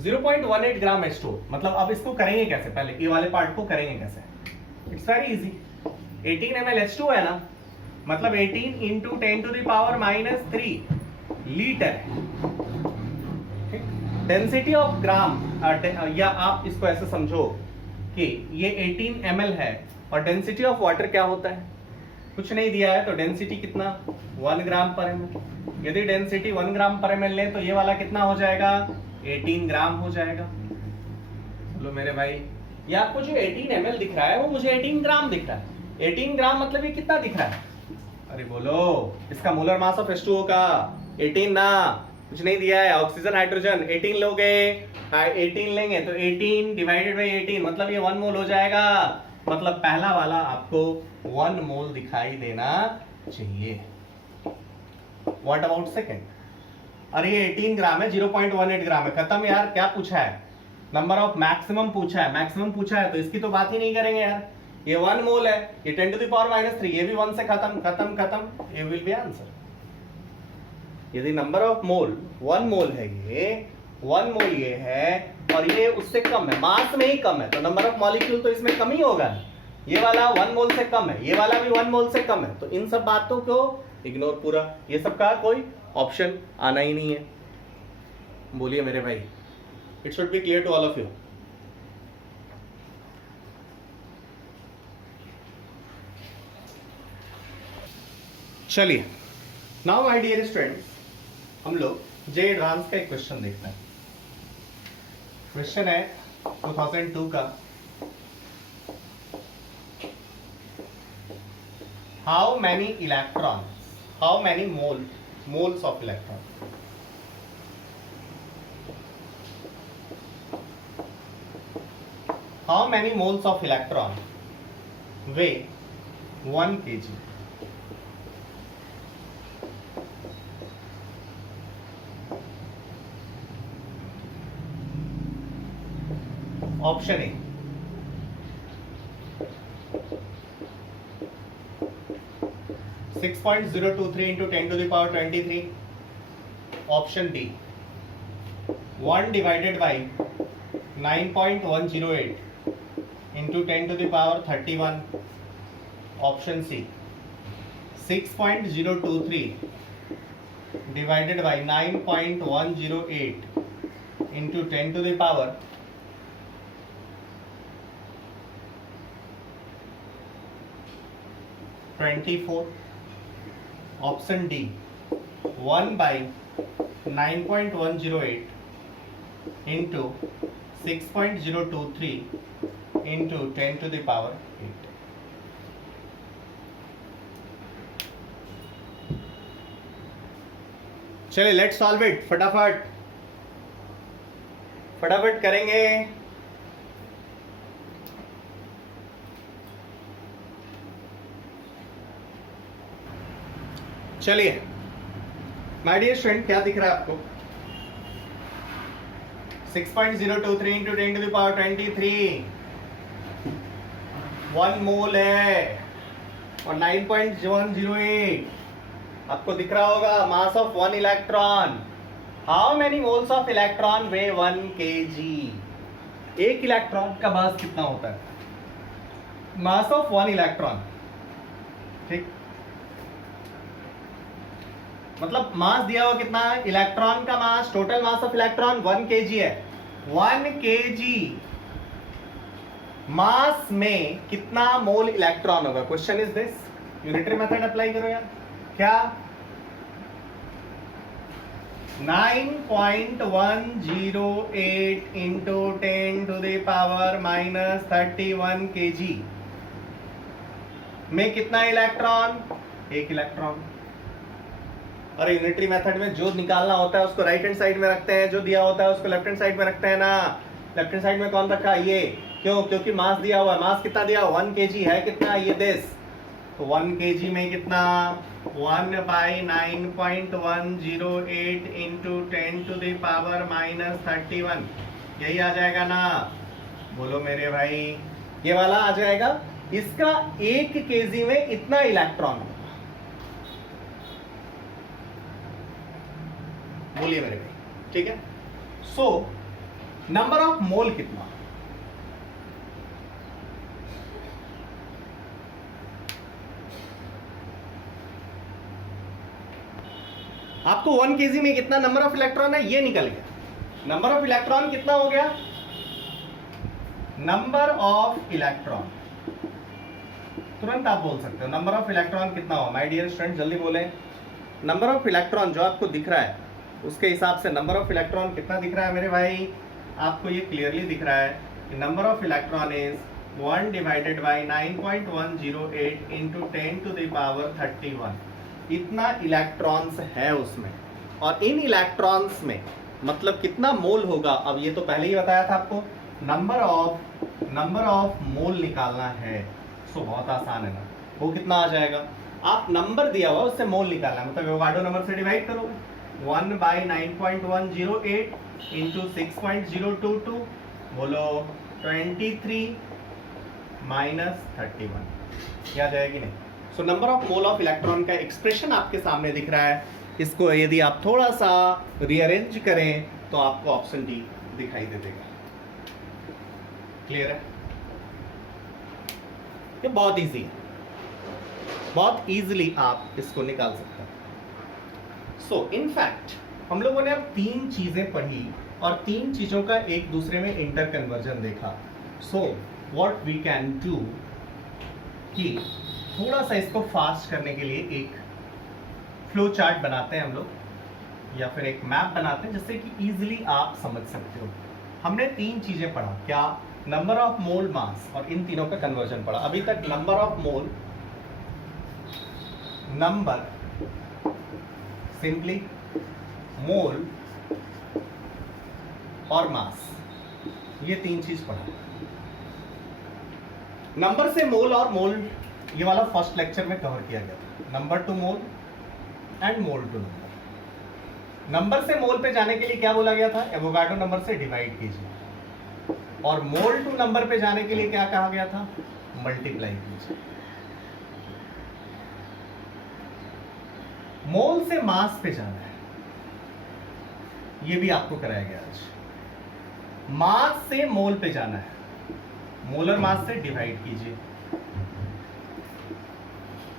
0.18 ग्राम H2O, मतलब अब इसको करेंगे कैसे? पहले ये वाले पार्ट को करेंगे कैसे? It's very easy. 18 ml H2O है ना, मतलब 18 into 10⁻³ litre. Density of gram, या आप इसको ऐसे समझो कि ये 18 ml है और डेंसिटी ऑफ वाटर क्या होता है? कुछ नहीं दिया है, तो डेंसिटी कितना? 1 ग्राम पर ml। यदि डेंसिटी 1 ग्राम पर ml ले तो ये वाला कितना हो जाएगा? 18 ग्राम हो जाएगा। बोलो मेरे भाई, ये आपको जो 18 ml दिख रहा है वो मुझे 18 ग्राम दिख रहा है। 18 ग्राम मतलब ये कितना दिख रहा है? अरे बोलो, इसका मोलर मास ऑफ H2O का 18 ना, कुछ नहीं दिया है। ऑक्सीजन हाइड्रोजन 18 लोगे, 18 लेंगे तो 18 डिवाइडेड बाई 18 मतलब ये 1 मोल हो जाएगा। मतलब पहला वाला आपको 1 मोल दिखाई देना चाहिए। What about second? अरे ये 18 ग्राम है, 0.18 ग्राम है, खत्म यार। क्या पूछा है? नंबर ऑफ मैक्सिमम पूछा है। मैक्सिमम पूछा है तो इसकी तो बात ही नहीं करेंगे यार। ये 1 मोल है, ये 10⁻³ ये भी 1 से खत्म खत्म खत्म। ये विल बी आंसर। यदि नंबर ऑफ मोल 1 मोल है, ये 1 मोल ये है और ये उससे कम है, मास में ही कम है, तो नंबर ऑफ मॉलिक्यूल तो इसमें कम ही होगा। ये वाला 1 मोल से कम है, ये वाला भी 1 मोल से कम है, तो इन सब बातों को इग्नोर पूरा। ये सब का कोई ऑप्शन आना ही नहीं है। बोलिए मेरे भाई, it should be clear to all of you. चलिए, नाउ माय डियर स्टूडेंट्स, हम लोग जे एडवांस का एक क्वेश्चन देखते हैं। क्वेश्चन है 2002 का। How many electrons, how many moles of electron, how many moles of electron weigh 1 kg? Option A 6.023 into 10⁻23, option D 1 divided by 9.108 into 10⁻31, option C 6.023 divided by 9.108 into 10⁻24, option D 1/9.108 into 6.023 into 10⁸। चलिए let's solve it. फटाफट फटाफट करेंगे। चलिए my dear student, क्या दिख रहा है आपको? 6.023 into 10 to the power 23 1 मोल है और 9.108 आपको दिख रहा होगा। मास of 1 electron. How many moles of electron weigh 1 kg? एक इलेक्ट्रॉन का मास कितना होता है? मास ऑफ 1 इलेक्ट्रॉन, ठीक, मतलब मास दिया हुआ कितना है? इलेक्ट्रॉन का mass, total mass of electron 1 kg है। 1 kg मास में कितना मोल इलेक्ट्रॉन होगा? Question is this. Unitary method apply करो यार। क्या? 9.108 into 10 to the power -31 kg में कितना इलेक्ट्रॉन? एक इलेक्ट्रॉन। और यूनिटरी मेथड में जो निकालना होता है उसको राइट हैंड साइड में रखते हैं, जो दिया होता है उसको लेफ्ट हैंड साइड में रखते हैं ना। लेफ्ट हैंड साइड में कौन रखा है? ये। क्यों? क्योंकि मास दिया हुआ है। मास कितना दिया? 1 kg है। कितना? ये दिस। तो 1 kg में कितना? 1/9.108 इंटू 10 to the power -31, यही आ जाएगा ना? बोलो मेरे भाई, ये वाला आ जाएगा। इसका 1 kg में इतना इलेक्ट्रॉन, बोलिए मेरे भाई, ठीक है। सो नंबर ऑफ मोल कितना? आपको 1 kg में कितना नंबर ऑफ इलेक्ट्रॉन है ये निकल गया। नंबर ऑफ इलेक्ट्रॉन कितना हो गया? नंबर ऑफ इलेक्ट्रॉन, तुरंत आप बोल सकते हो नंबर ऑफ इलेक्ट्रॉन कितना हो। माय डियर स्टूडेंट जल्दी बोले। नंबर ऑफ इलेक्ट्रॉन जो आपको दिख रहा है उसके हिसाब से नंबर ऑफ इलेक्ट्रॉन कितना दिख रहा है मेरे भाई? आपको ये क्लियरली दिख रहा है कि number of electron is 1 divided by 9.108 into 10 to the power 31। इतना इलेक्ट्रॉन्स है उसमें। और इन इलेक्ट्रॉन्स में मतलब कितना मोल होगा? अब ये तो पहले ही बताया था आपको। नंबर ऑफ मोल निकालना है। सो बहुत आसान है ना। वो कितना आ जाएगा? आप नंबर दिया हुआ उससे मोल निकालना है, मतलब एवोगाड्रो नंबर से डिवाइड करोगे। 1/9.108 इंटू 6.022, बोलो 23 -31, क्या जाएगी? नहीं। So number of mole of electron का एक्सप्रेशन आपके सामने दिख रहा है। इसको यदि आप थोड़ा सा रीअरेंज करें तो आपको ऑप्शन डी दिखाई दे देगा। क्लियर है? ये बहुत इजी है, बहुत इजीली आप इसको निकाल सकते हैं। सो इनफैक्ट हम लोगों ने अब 3 चीजें पढ़ी और 3 चीजों का एक दूसरे में इंटर कन्वर्जन देखा। So what we can do कि थोड़ा सा इसको फास्ट करने के लिए एक फ्लो चार्ट बनाते हैं हम लोग, या फिर एक मैप बनाते हैं जिससे कि इजीली आप समझ सकते हो। हमने 3 चीजें पढ़ा। क्या? नंबर ऑफ मोल, मास, और इन तीनों का कन्वर्जन पढ़ा। अभी तक number of mole, number, simply mole और मास, ये 3 चीज पढ़ा। नंबर से मोल और मोल ये वाला फर्स्ट लेक्चर में कवर किया गया था। Number to mole and mole to number. Number से मोल पे जाने के लिए क्या बोला गया था? एवोगाड्रो नंबर से डिवाइड कीजिए। और मोल टू नंबर पे जाने के लिए क्या कहा गया था? मल्टीप्लाई कीजिए। मोल से मास पे जाना है, ये भी आपको कराया गया आज। मास से मोल पे जाना है, मोलर मास से डिवाइड कीजिए।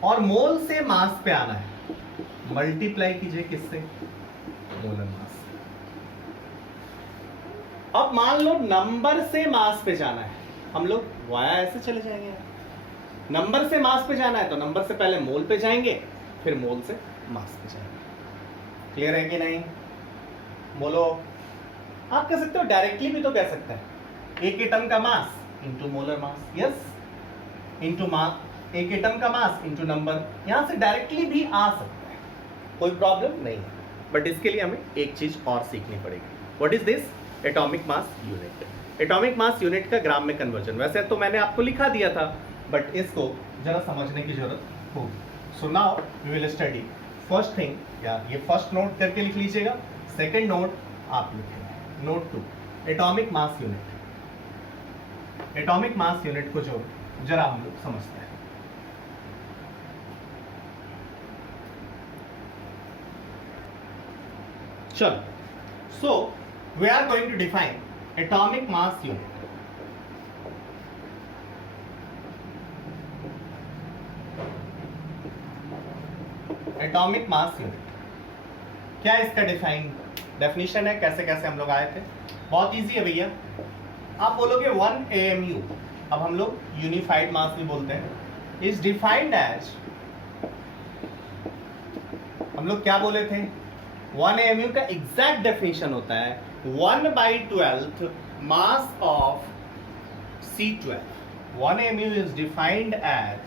और मोल से मास पे आना है, मल्टीप्लाई कीजिए किससे? Molar mass. अब मान लो नंबर से मास पे जाना है, हम लोग वाया ऐसे चले जाएंगे। नंबर से मास पे जाना है तो नंबर से पहले मोल पे जाएंगे, फिर मोल से मास पे जाएंगे। क्लियर है कि नहीं? बोलो। आप कह सकते हो डायरेक्टली भी तो कह सकते हैं, एक एटम का mass into molar mass, yes, into mass, एक एटम का मास इंटू नंबर, यहां से डायरेक्टली भी आ सकता है, कोई प्रॉब्लम नहीं है। बट इसके लिए हमें एक चीज और सीखनी पड़ेगी। What is this? Atomic mass unit. Atomic mass unit का ग्राम में कन्वर्जन। वैसे तो मैंने आपको लिखा दिया था, बट इसको जरा समझने की जरूरत होगी। So now we will study first thing या ये फर्स्ट नोट करके लिख लीजिएगा, सेकंड नोट आप लिखेंगे note 2 atomic mass unit. Atomic mass unit को जो जरा हम लोग समझते हैं। चलो, so we are going to define atomic mass unit. Atomic mass unit क्या इसका डेफिनेशन है, कैसे कैसे हम लोग आए थे? बहुत इजी है भैया। आप बोलोगे 1 AMU, अब हम लोग यूनिफाइड मास भी बोलते हैं, इज डिफाइंड एज, हम लोग क्या बोले थे? 1 AMU का एग्जैक्ट डेफिनेशन होता है 1/12 mass of C12। 1 AMU is defined as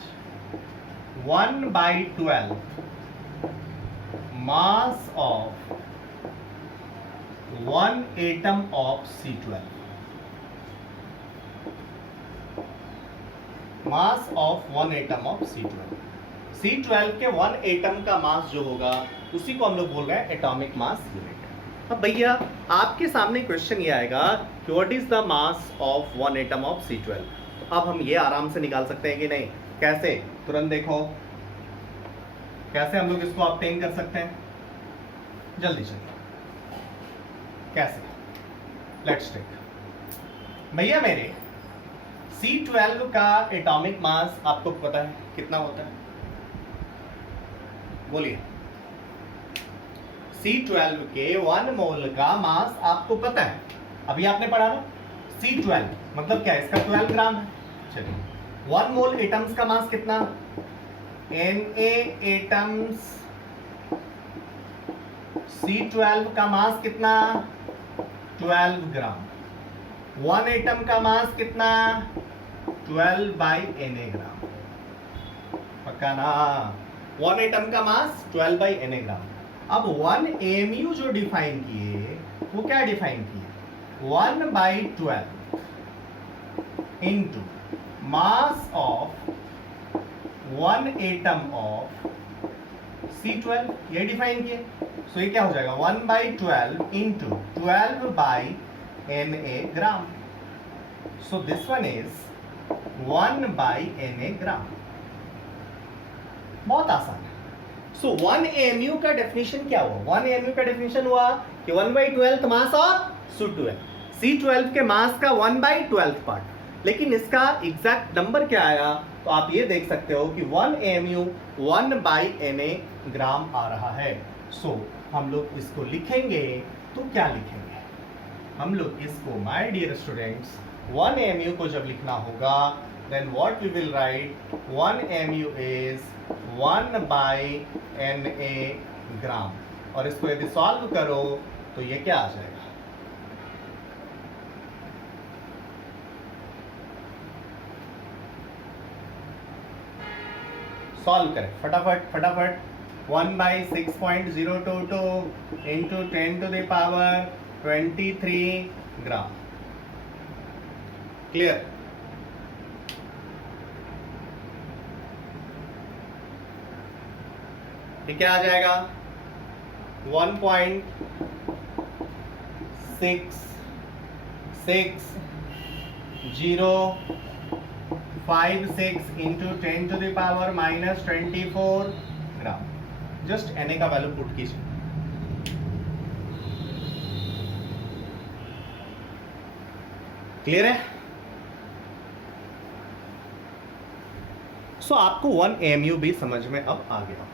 1/12 mass of 1 atom of C12। Mass of 1 atom of C12। C12 के 1 एटम का मास जो होगा उसी को हम लोग बोल रहे हैं एटॉमिक मास यूनिट। अब भैया आपके सामने क्वेश्चन ये आएगा कि what is the mass of 1 atom of C12। अब हम ये आराम से निकाल सकते हैं कि नहीं? कैसे? तुरंत देखो कैसे हम लोग इसको ऑब्टेन कर सकते हैं, जल्दी चलिए। कैसे? लेट्स टेक भैया मेरे C12 का एटॉमिक मास आपको पता है कितना होता है? बोलिए। C12 के 1 मोल का मास आपको पता है, अभी आपने पढ़ा ना? C12 मतलब क्या है? इसका 12 ग्राम है। चलिए 1 मोल एटम्स का मास कितना? Na atoms. C12 का मास कितना? 12 ग्राम। 1 एटम का मास कितना? 12/Na ग्राम। पक्का ना? 1 एटम का मास 12/Na ग्राम। अब 1 AMU जो डिफाइन किए वो क्या डिफाइन किए? 1/12 into mass of 1 atom of C12, ये डिफाइन किए। सो ये क्या हो जाएगा? 1/12 into 12/Na gram. So this one is 1/Na ग्राम। बहुत आसान है। सो 1 AMU का डेफिनेशन क्या हुआ? 1 AMU का डेफिनेशन हुआ कि 1/12 मास ऑफ C12 के मास का 1/12 पार्ट। लेकिन इसका एग्जैक्ट नंबर क्या आया? तो आप ये देख सकते हो कि 1 AMU 1/Na ग्राम आ रहा है। सो हम लोग इसको लिखेंगे तो क्या लिखेंगे? हम लोग इसको माय डियर स्टूडेंट्स 1 AMU को जब लिखना होगा then what we will write? 1 AMU is 1/Na gram. और इसको यदि सॉल्व करो तो ये क्या आ जाएगा? सॉल्व करें फटाफट फटाफट। 1/6.022 इंटू 10⁻23 ग्राम। क्लियर? ये क्या आ जाएगा? 1.6656 इंटू 10⁻⁻24 ग्राम। जस्ट Na का वैल्यू पुट कीजिए। क्लियर है? सो आपको 1 AMU भी समझ में अब आ गया।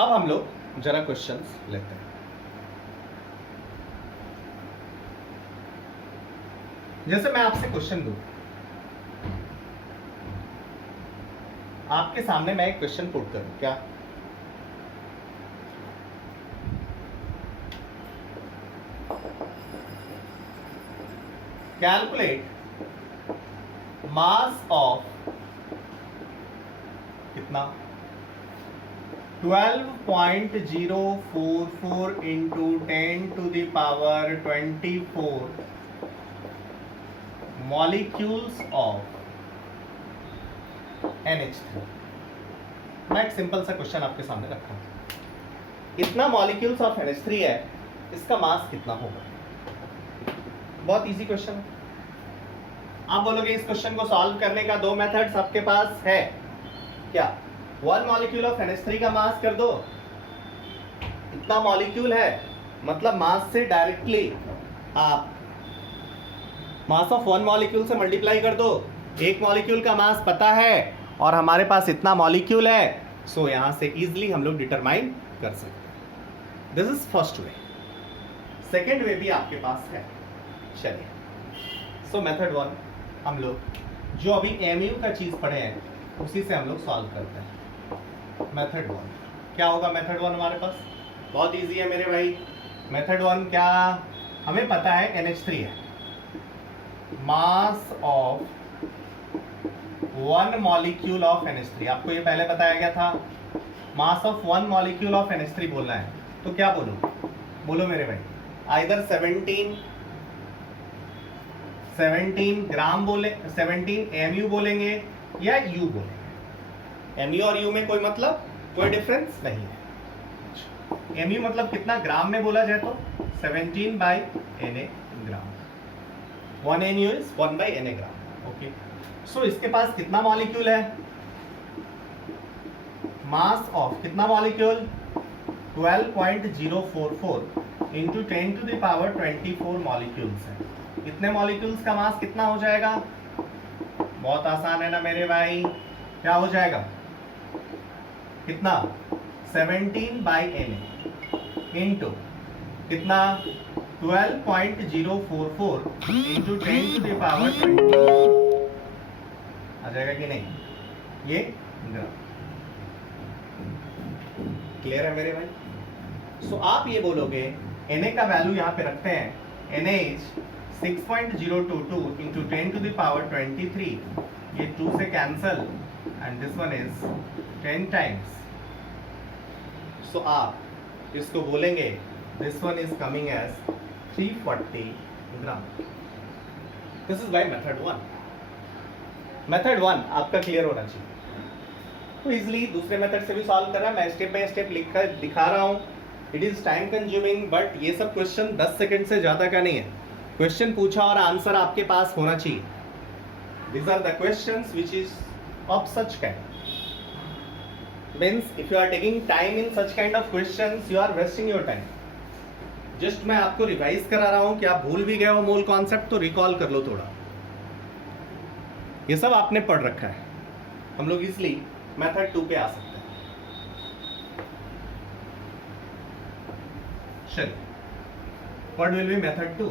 अब हम लोग जरा क्वेश्चंस लेते हैं। जैसे मैं आपसे क्वेश्चन दूं, आपके सामने मैं एक क्वेश्चन पुट करूं, क्या? कैलकुलेट मास ऑफ कितना? 12.044 इंटू 10⁻24 molecules of NH3। मैं एक सिंपल सा क्वेश्चन आपके सामने रखता हूँ, इतना मॉलिक्यूल्स ऑफ NH3 है, इसका मास कितना होगा? बहुत इजी क्वेश्चन है। आप बोलोगे इस क्वेश्चन को सॉल्व करने का दो मेथड्स आपके पास है क्या? वन मॉलिक्यूल ऑफ NH3 का मास कर दो, इतना मॉलिक्यूल है मतलब मास से डायरेक्टली आप मास ऑफ वन मॉलिक्यूल से मल्टीप्लाई कर दो। एक मॉलिक्यूल का मास पता है और हमारे पास इतना मॉलिक्यूल है, सो यहां से इजीली हम लोग डिटरमाइन कर सकते हैं। This is first way. Second way भी आपके पास है। चलिए, सो मेथड वन हम लोग जो अभी MU का चीज पढ़े हैं उसी से हम लोग सॉल्व करते हैं। मेथड वन क्या होगा? मेथड वन हमारे पास बहुत इजी है मेरे भाई। मेथड वन क्या, हमें पता है NH3 है, mass of one molecule of NH3, आपको ये पहले बताया गया था। मास of one molecule of NH3 बोलना है तो क्या बोलो? बोलो मेरे भाई, आइदर 17 ग्राम बोले, 17 MU बोलेंगे या U बोलेंगे। MU और U में कोई मतलब कोई डिफरेंस नहीं है। MU मतलब कितना ग्राम में बोला जाए तो 17/Na gram. 1 MU is 1/Na gram. Okay, so इसके पास कितना मॉलिक्यूल है? मास ऑफ कितना मॉलिक्यूल? 12.044 इंटू 10⁻24 मॉलिक्यूल्स है। इतने मॉलिक्यूल्स का मास कितना हो जाएगा? बहुत आसान है ना मेरे भाई, क्या हो जाएगा? कितना? 17/Na इंटू कितना? 12.044 इंटू 10⁻20 आ जाएगा कि नहीं? ये ग्राम। क्लियर है मेरे भाई? सो आप ये बोलोगे Na का वैल्यू यहाँ पे रखते हैं। Na इज 6.022 इंटू 10⁻23, ये 2 से cancel and this one is 10 times. So आप इसको बोलेंगे this one is coming as 340 gram. This is by method one. Method one आपका क्लियर होना चाहिए। तो इजिली दूसरे मेथड से भी सॉल्व कर रहा है, मैं स्टेप बाय स्टेप लिख कर दिखा रहा हूँ। It is time consuming, but ये सब क्वेश्चन 10 सेकंड से ज़्यादा का नहीं है। क्वेश्चन पूछा और आंसर आपके पास होना चाहिए। These are the questions which is of such kind. Means if you are taking time in such kind of questions, you are wasting your time. Just मैं आपको रिवाइज करा रहा हूँ कि आप भूल भी गए हो मोल कॉन्सेप्ट तो रिकॉल कर लो थोड़ा। ये सब आपने पढ़ रखा है। हम लोग इसलिए मेथड 2 पे आ सकते हैं। चलिए, what will B method 2?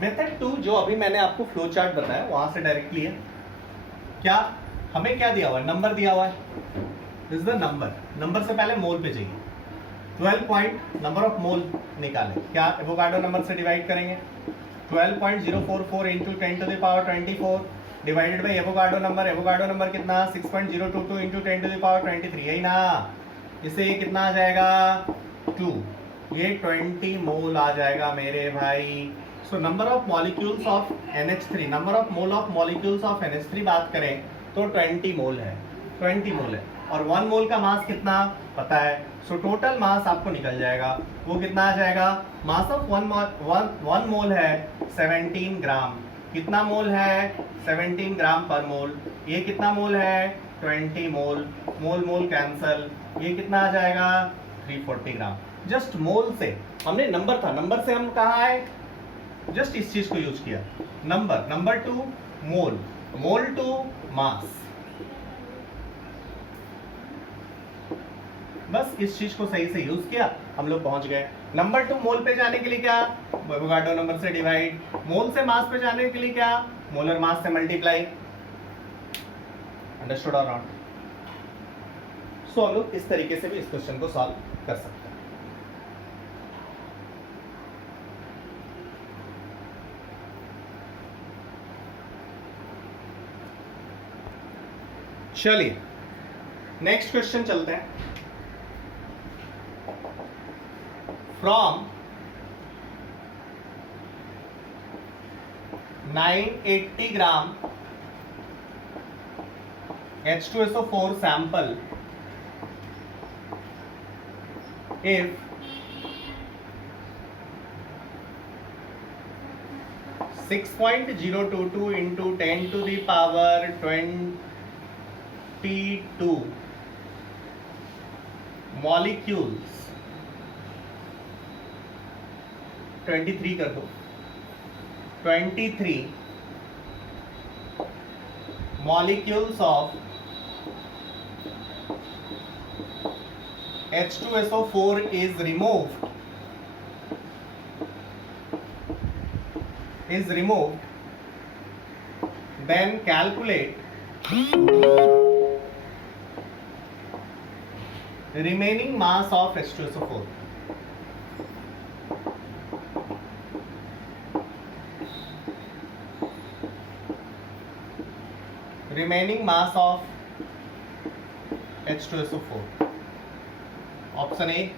Method 2 जो अभी मैंने आपको फ्लो चार्ट बताया वहां से डायरेक्टली है। क्या हमें क्या दिया हुआ है? नंबर दिया हुआ है। This the number. नंबर से पहले मोल पे चाहिए। 12 पॉइंट नंबर ऑफ मोल निकालें। क्या एवोगाड्रो नंबर से डिवाइड करेंगे? 12.044 into 10⁻24 divided by Avogadro number. Avogadro number कितना? 6.022 इंटू 10⁻23, यही ना? इसे ये कितना आ जाएगा? 2। ये 20 मोल आ जाएगा मेरे भाई। So number of molecules of NH3, number of mole of molecules of NH3 बात करें तो 20 मोल है। 20 मोल है और 1 मोल का मास कितना पता है। सो टोटल मास आपको निकल जाएगा, वो कितना आ जाएगा? मास ऑफ 1 मोल है 17 ग्राम। कितना मोल है? 17 ग्राम पर मोल। ये कितना मोल है? 20 मोल। मोल मोल कैंसल, ये कितना आ जाएगा? 340 ग्राम। जस्ट मोल से, हमने नंबर था, नंबर से हम कहाँ आए? जस्ट इस चीज को यूज किया। नंबर 2 मोल, मोल 2 मास। बस इस चीज को सही से यूज किया, हम लोग पहुंच गए। नंबर 2 मोल पे जाने के लिए क्या? एवोगाड्रो नंबर से डिवाइड। मोल से मास पे जाने के लिए क्या? मोलर मास से मल्टीप्लाई। अंडरस्टूड और नॉट? सो हम लोग इस तरीके से भी इस क्वेश्चन को सॉल्व कर सकते हैं। चलिए नेक्स्ट क्वेश्चन चलते हैं। From 980 gram H2SO4 sample if 6.022 into 10 to the power 22 molecules 23 कर दो 23 molecules of H2SO4 is removed, then calculate remaining mass of H2SO4. Remaining mass of H2SO4. Option A.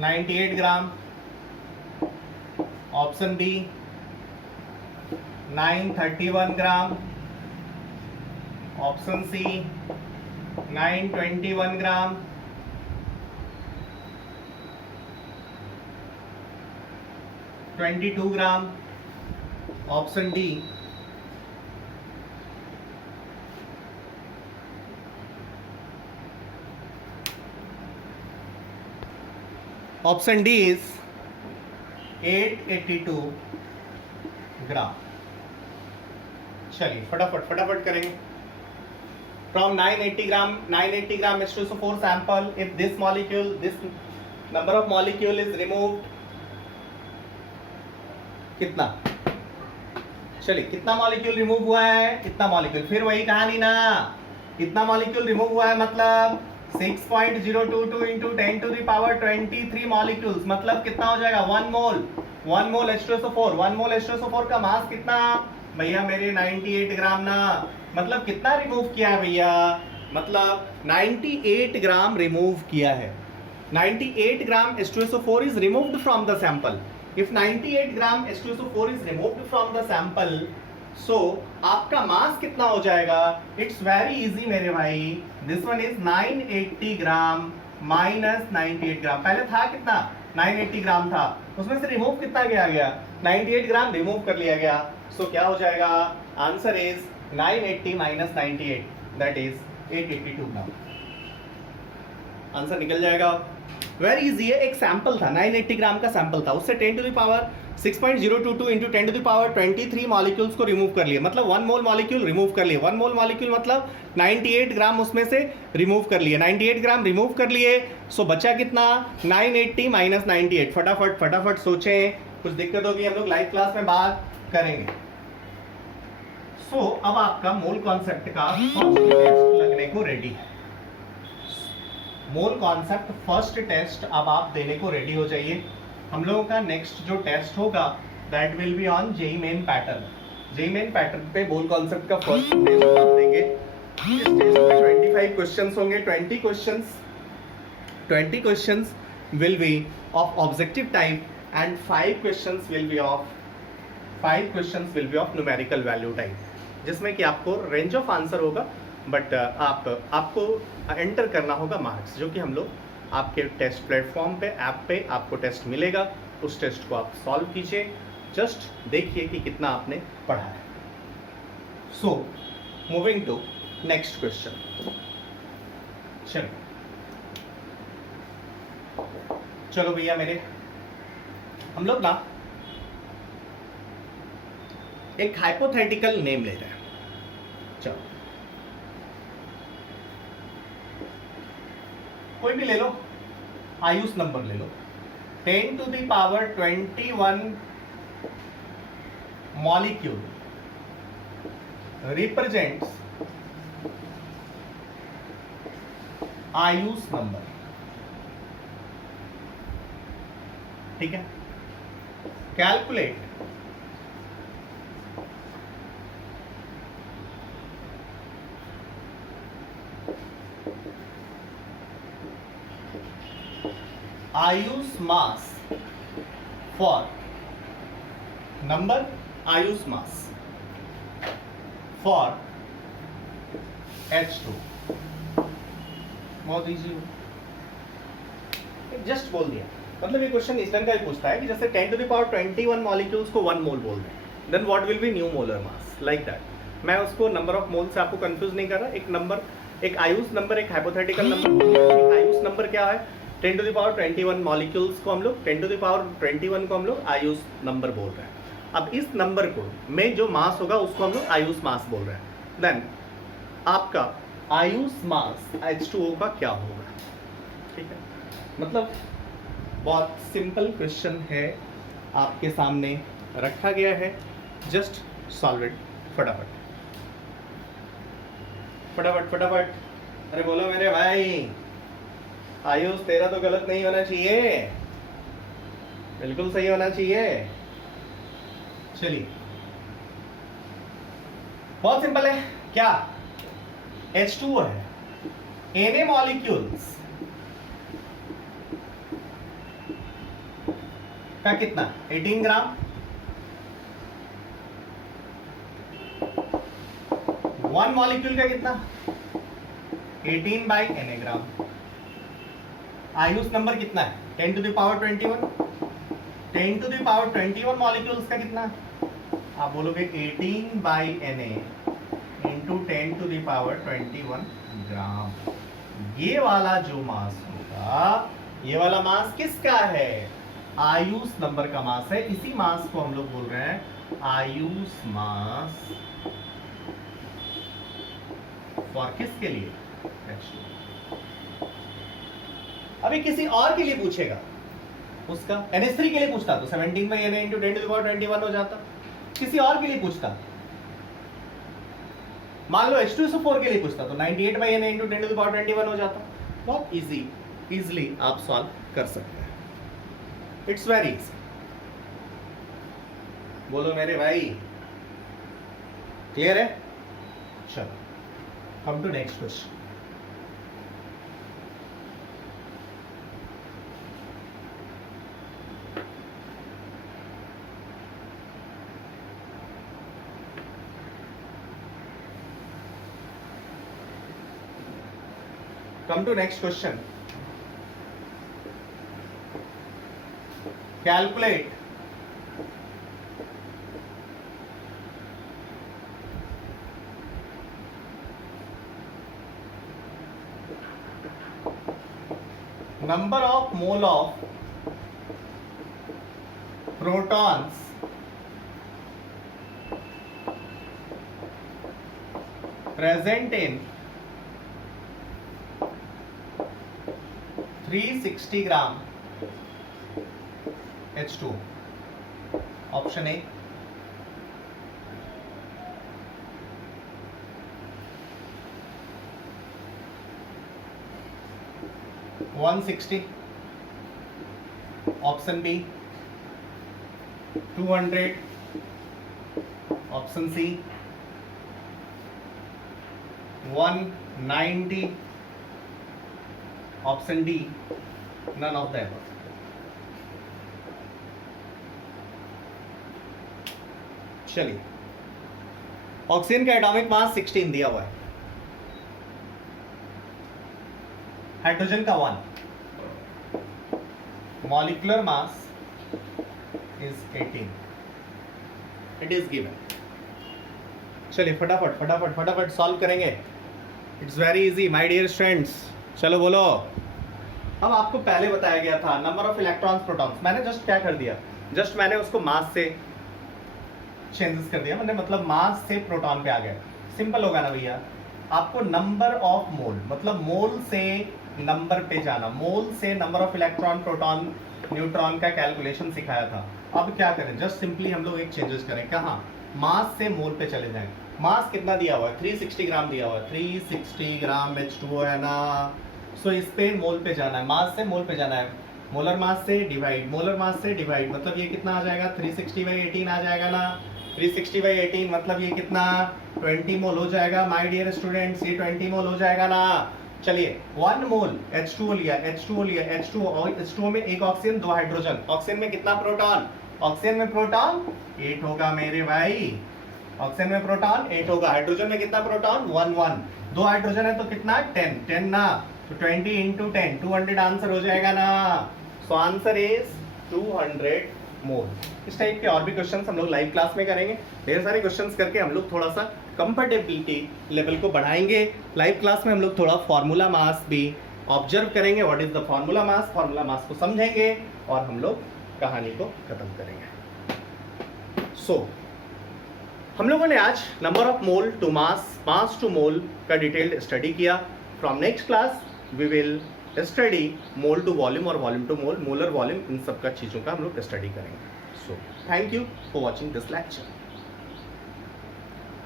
$98 gram. Option B 931 gram. Option C 921 gram. $22 gram. Option D option D is 882 gram. चलिए फटाफट करेंगे. From 980 gram H2SO4 sample, if this number of molecule is removed, कितना? चलिए कितना molecule remove हुआ है? इतना molecule. फिर वही कहानी ना, इतना मॉलिक्यूल रिमूव हुआ है मतलब 6.022 into 10 to the power 23 molecules, मतलब कितना हो जाएगा? 1 मोल H2SO4. 1 मोल H2SO4 का मास कितना भैया मेरे? 98 ग्राम ना. मतलब कितना रिमूव किया है भैया? मतलब 98 ग्राम रिमूव किया है. 98 ग्राम H2SO4 is removed from the sample. If 98 gram H2SO4 is removed from the sample, so आपका मास कितना हो जाएगा? It's very easy मेरे भाई. This one is 980 gram minus 98 ग्राम. पहले था कितना? 980 ग्राम था. उसमें से रिमूव कितना गया? 98 ग्राम रिमूव कर लिया गया. So क्या हो जाएगा? Answer is 980 minus 98, that is 882 gram. Answer निकल जाएगा. वेरी इजी है. एक सैंपल था, 980 ग्राम का सैंपल था, उससे 10 to the power 6.022 into 10 to the power 23 molecules को रिमूव कर लिए. मतलब 1 मोल मॉलिक्यूल रिमूव कर लिए. 1 मोल मॉलिक्यूल मतलब 98 ग्राम उसमें से रिमूव कर लिए. 98 ग्राम रिमूव कर लिए. सो बचा कितना? 980 माइनस 98. फटाफट सोचें. कुछ दिक्कत होगी हम लोग लाइव क्लास में बात करेंगे. सो अब आपका मोल कॉन्सेप्ट का फर्स्ट टेस्ट लगने को रेडी है. मोल कॉन्सेप्ट फर्स्ट टेस्ट अब आप देने को रेडी हो जाइए. हम लोगों का नेक्स्ट जो टेस्ट होगा that will be on JEE main pattern. JEE main pattern पे मोल कॉन्सेप्ट का फर्स्ट टेस्ट आप देंगे. इस टेस्ट में 25 क्वेश्चंस होंगे. 20 questions will be of objective type and 5 questions will be of numerical value type, जिसमें कि आपको रेंज ऑफ आंसर होगा बट आपको एंटर करना होगा मार्क्स, जो कि हम लोग आपके टेस्ट प्लेटफॉर्म पे ऐप पे आपको टेस्ट मिलेगा. उस टेस्ट को आप सॉल्व कीजिए. जस्ट देखिए कि कितना आपने पढ़ा है. So moving to next question. चलो भैया मेरे, हम लोग ना एक हाइपोथेटिकल नेम ले रहे हैं. चलो कोई भी ले लो, आयुष नंबर ले लो. 10 to the power 21 molecule represents आयुष नंबर. ठीक है. कैलकुलेट आयुष मास फॉर नंबर आयुष मास फॉर H2। बहुत इजी हो, जस्ट बोल दिया। मतलब ये क्वेश्चन इस तरह का ही पूछता है कि जैसे 10 to the power 21 मॉलिक्यूल्स को 1 मोल बोल दें, then what will be new molar mass, like that. मैं उसको नंबर ऑफ मोल से आपको कंफ्यूज नहीं कर रहा। एक नंबर, एक आयुष नंबर, एक हाइपोथेटिकल नंबर। आयुष नंबर क्या है? 10 to the power 21 मॉलिक्यूल्स को हम लोग 10 to the power 21 को हम लोग आयुष नंबर बोल रहे हैं। अब इस नंबर को में जो मास होगा उसको हम लोग आयुष मास बोल रहे हैं। देन आपका आयुष मास H2O का क्या होगा? ठीक है, मतलब बहुत सिंपल क्वेश्चन है, आपके सामने रखा गया है, जस्ट सॉल्व इट फटाफट फटाफट फटाफट। अरे बोलो मेरे भाई, आयुष तेरा तो गलत नहीं होना चाहिए, बिल्कुल सही होना चाहिए। चलिए, बहुत सिंपल है। क्या? H2O है, Na मॉलिक्यूल्स का कितना? 18 ग्राम। 1 मॉलिक्यूल का कितना? 18 by Na gram. Ayush number कितना है? 10 to the power 21। 10 to the power 21 molecules का कितना? आप बोलोगे 18 by Na into 10 to the power 21 ग्राम। ये वाला जो मास होगा, ये वाला मास किसका है? आयुष नंबर का मास है। इसी मास को हम लोग बोल रहे हैं आयुष मास फॉर किसके लिए? H2। अभी किसी और के लिए पूछेगा, उसका NH3 के लिए पूछता तो 17 by Na into 10 to the power 21 हो जाता। किसी और के लिए पूछता, मान लो H2SO4 के लिए पूछता तो 98 by Na into 10 to the power 21 हो जाता। बहुत इजीली आप सॉल्व कर सकते हैं। It's very easy. बोलो मेरे भाई, क्लियर है? चलो, come to next question. Come to next question. Calculate number of mole of protons present in 360 gram H2। Option A, one 160, option B 200, option C 190, option D none of the above. चलिए, oxygen का atomic mass 16 दिया हुआ है, hydrogen का 1, molecular mass is 18, it is given. चलिए फटाफट फटाफट फटाफट सॉल्व करेंगे। It's very easy my dear students. चलो बोलो। अब आपको पहले बताया गया था नंबर ऑफ इलेक्ट्रॉन्स प्रोटॉन्स, मैंने जस्ट क्या कर दिया, जस्ट मैंने उसको मास से चेंजेस कर दिया, मैंने मतलब मास से प्रोटॉन पे आ गया। सिंपल होगा ना भैया। आपको नंबर ऑफ मोल मतलब मोल से नंबर पे जाना, मोल से number of electron proton neutron का कैलकुलेशन सिखाया था। अब क्या करें, जस्ट सिंपली हम लोग एक चेंजेस करें। कहाँ? मास से मोल पे चले जाएं। मास कितना दिया हुआ है? 360 ग्राम दिया हुआ है, 360 ग्राम H2O है ना। सो इस पे मोल पे जाना है, मास से मोल पे जाना है। मोलर मास से डिवाइड, मोलर मास से डिवाइड, मतलब ये कितना आ जाएगा? 360/18 आ जाएगा ना। 360/18 मतलब ये कितना? 20 मोल हो जाएगा माय डियर स्टूडेंट्स, ये 20 मोल हो जाएगा ना। चलिए 1 मोल H2O लिया, H2O लिया, H2O और H2O में एक ऑक्सीजन, 2 हाइड्रोजन। ऑक्सीजन में कितना प्रोटॉन? ऑक्सीजन में प्रोटॉन 8 होगा मेरे भाई। ऑक्सीजन में प्रोटॉन 8 होगा। हाइड्रोजन में कितना प्रोटॉन? 1 2 हाइड्रोजन है तो कितना? 10 ना, तो 20 into 10 200 आंसर हो जाएगा ना। सो आंसर इज 200 मोल। इस टाइप के और भी क्वेश्चंस हम लोग लाइव क्लास में करेंगे। ढेर सारे क्वेश्चंस करके हम लोग थोड़ा सा कंफर्टेबिलिटी लेवल को बढ़ाएंगे। लाइव क्लास में हम लोग थोड़ा फार्मूला मास भी ऑब्जर्व करेंगे। What is the formula mass? Formula mass को समझेंगे और हम लोग कहानी को खत्म करेंगे। सो हम लोगों ने आज number of mole to mass to mole का डिटेल्ड स्टडी किया। From next class we will study mole to volume और volume to mole, molar volume, इन सब का चीज़ों का हम लोग स्टडी करेंगे। So thank you for watching this lecture.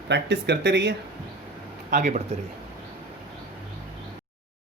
Practice करते रहिए, आगे बढ़ते रहिए।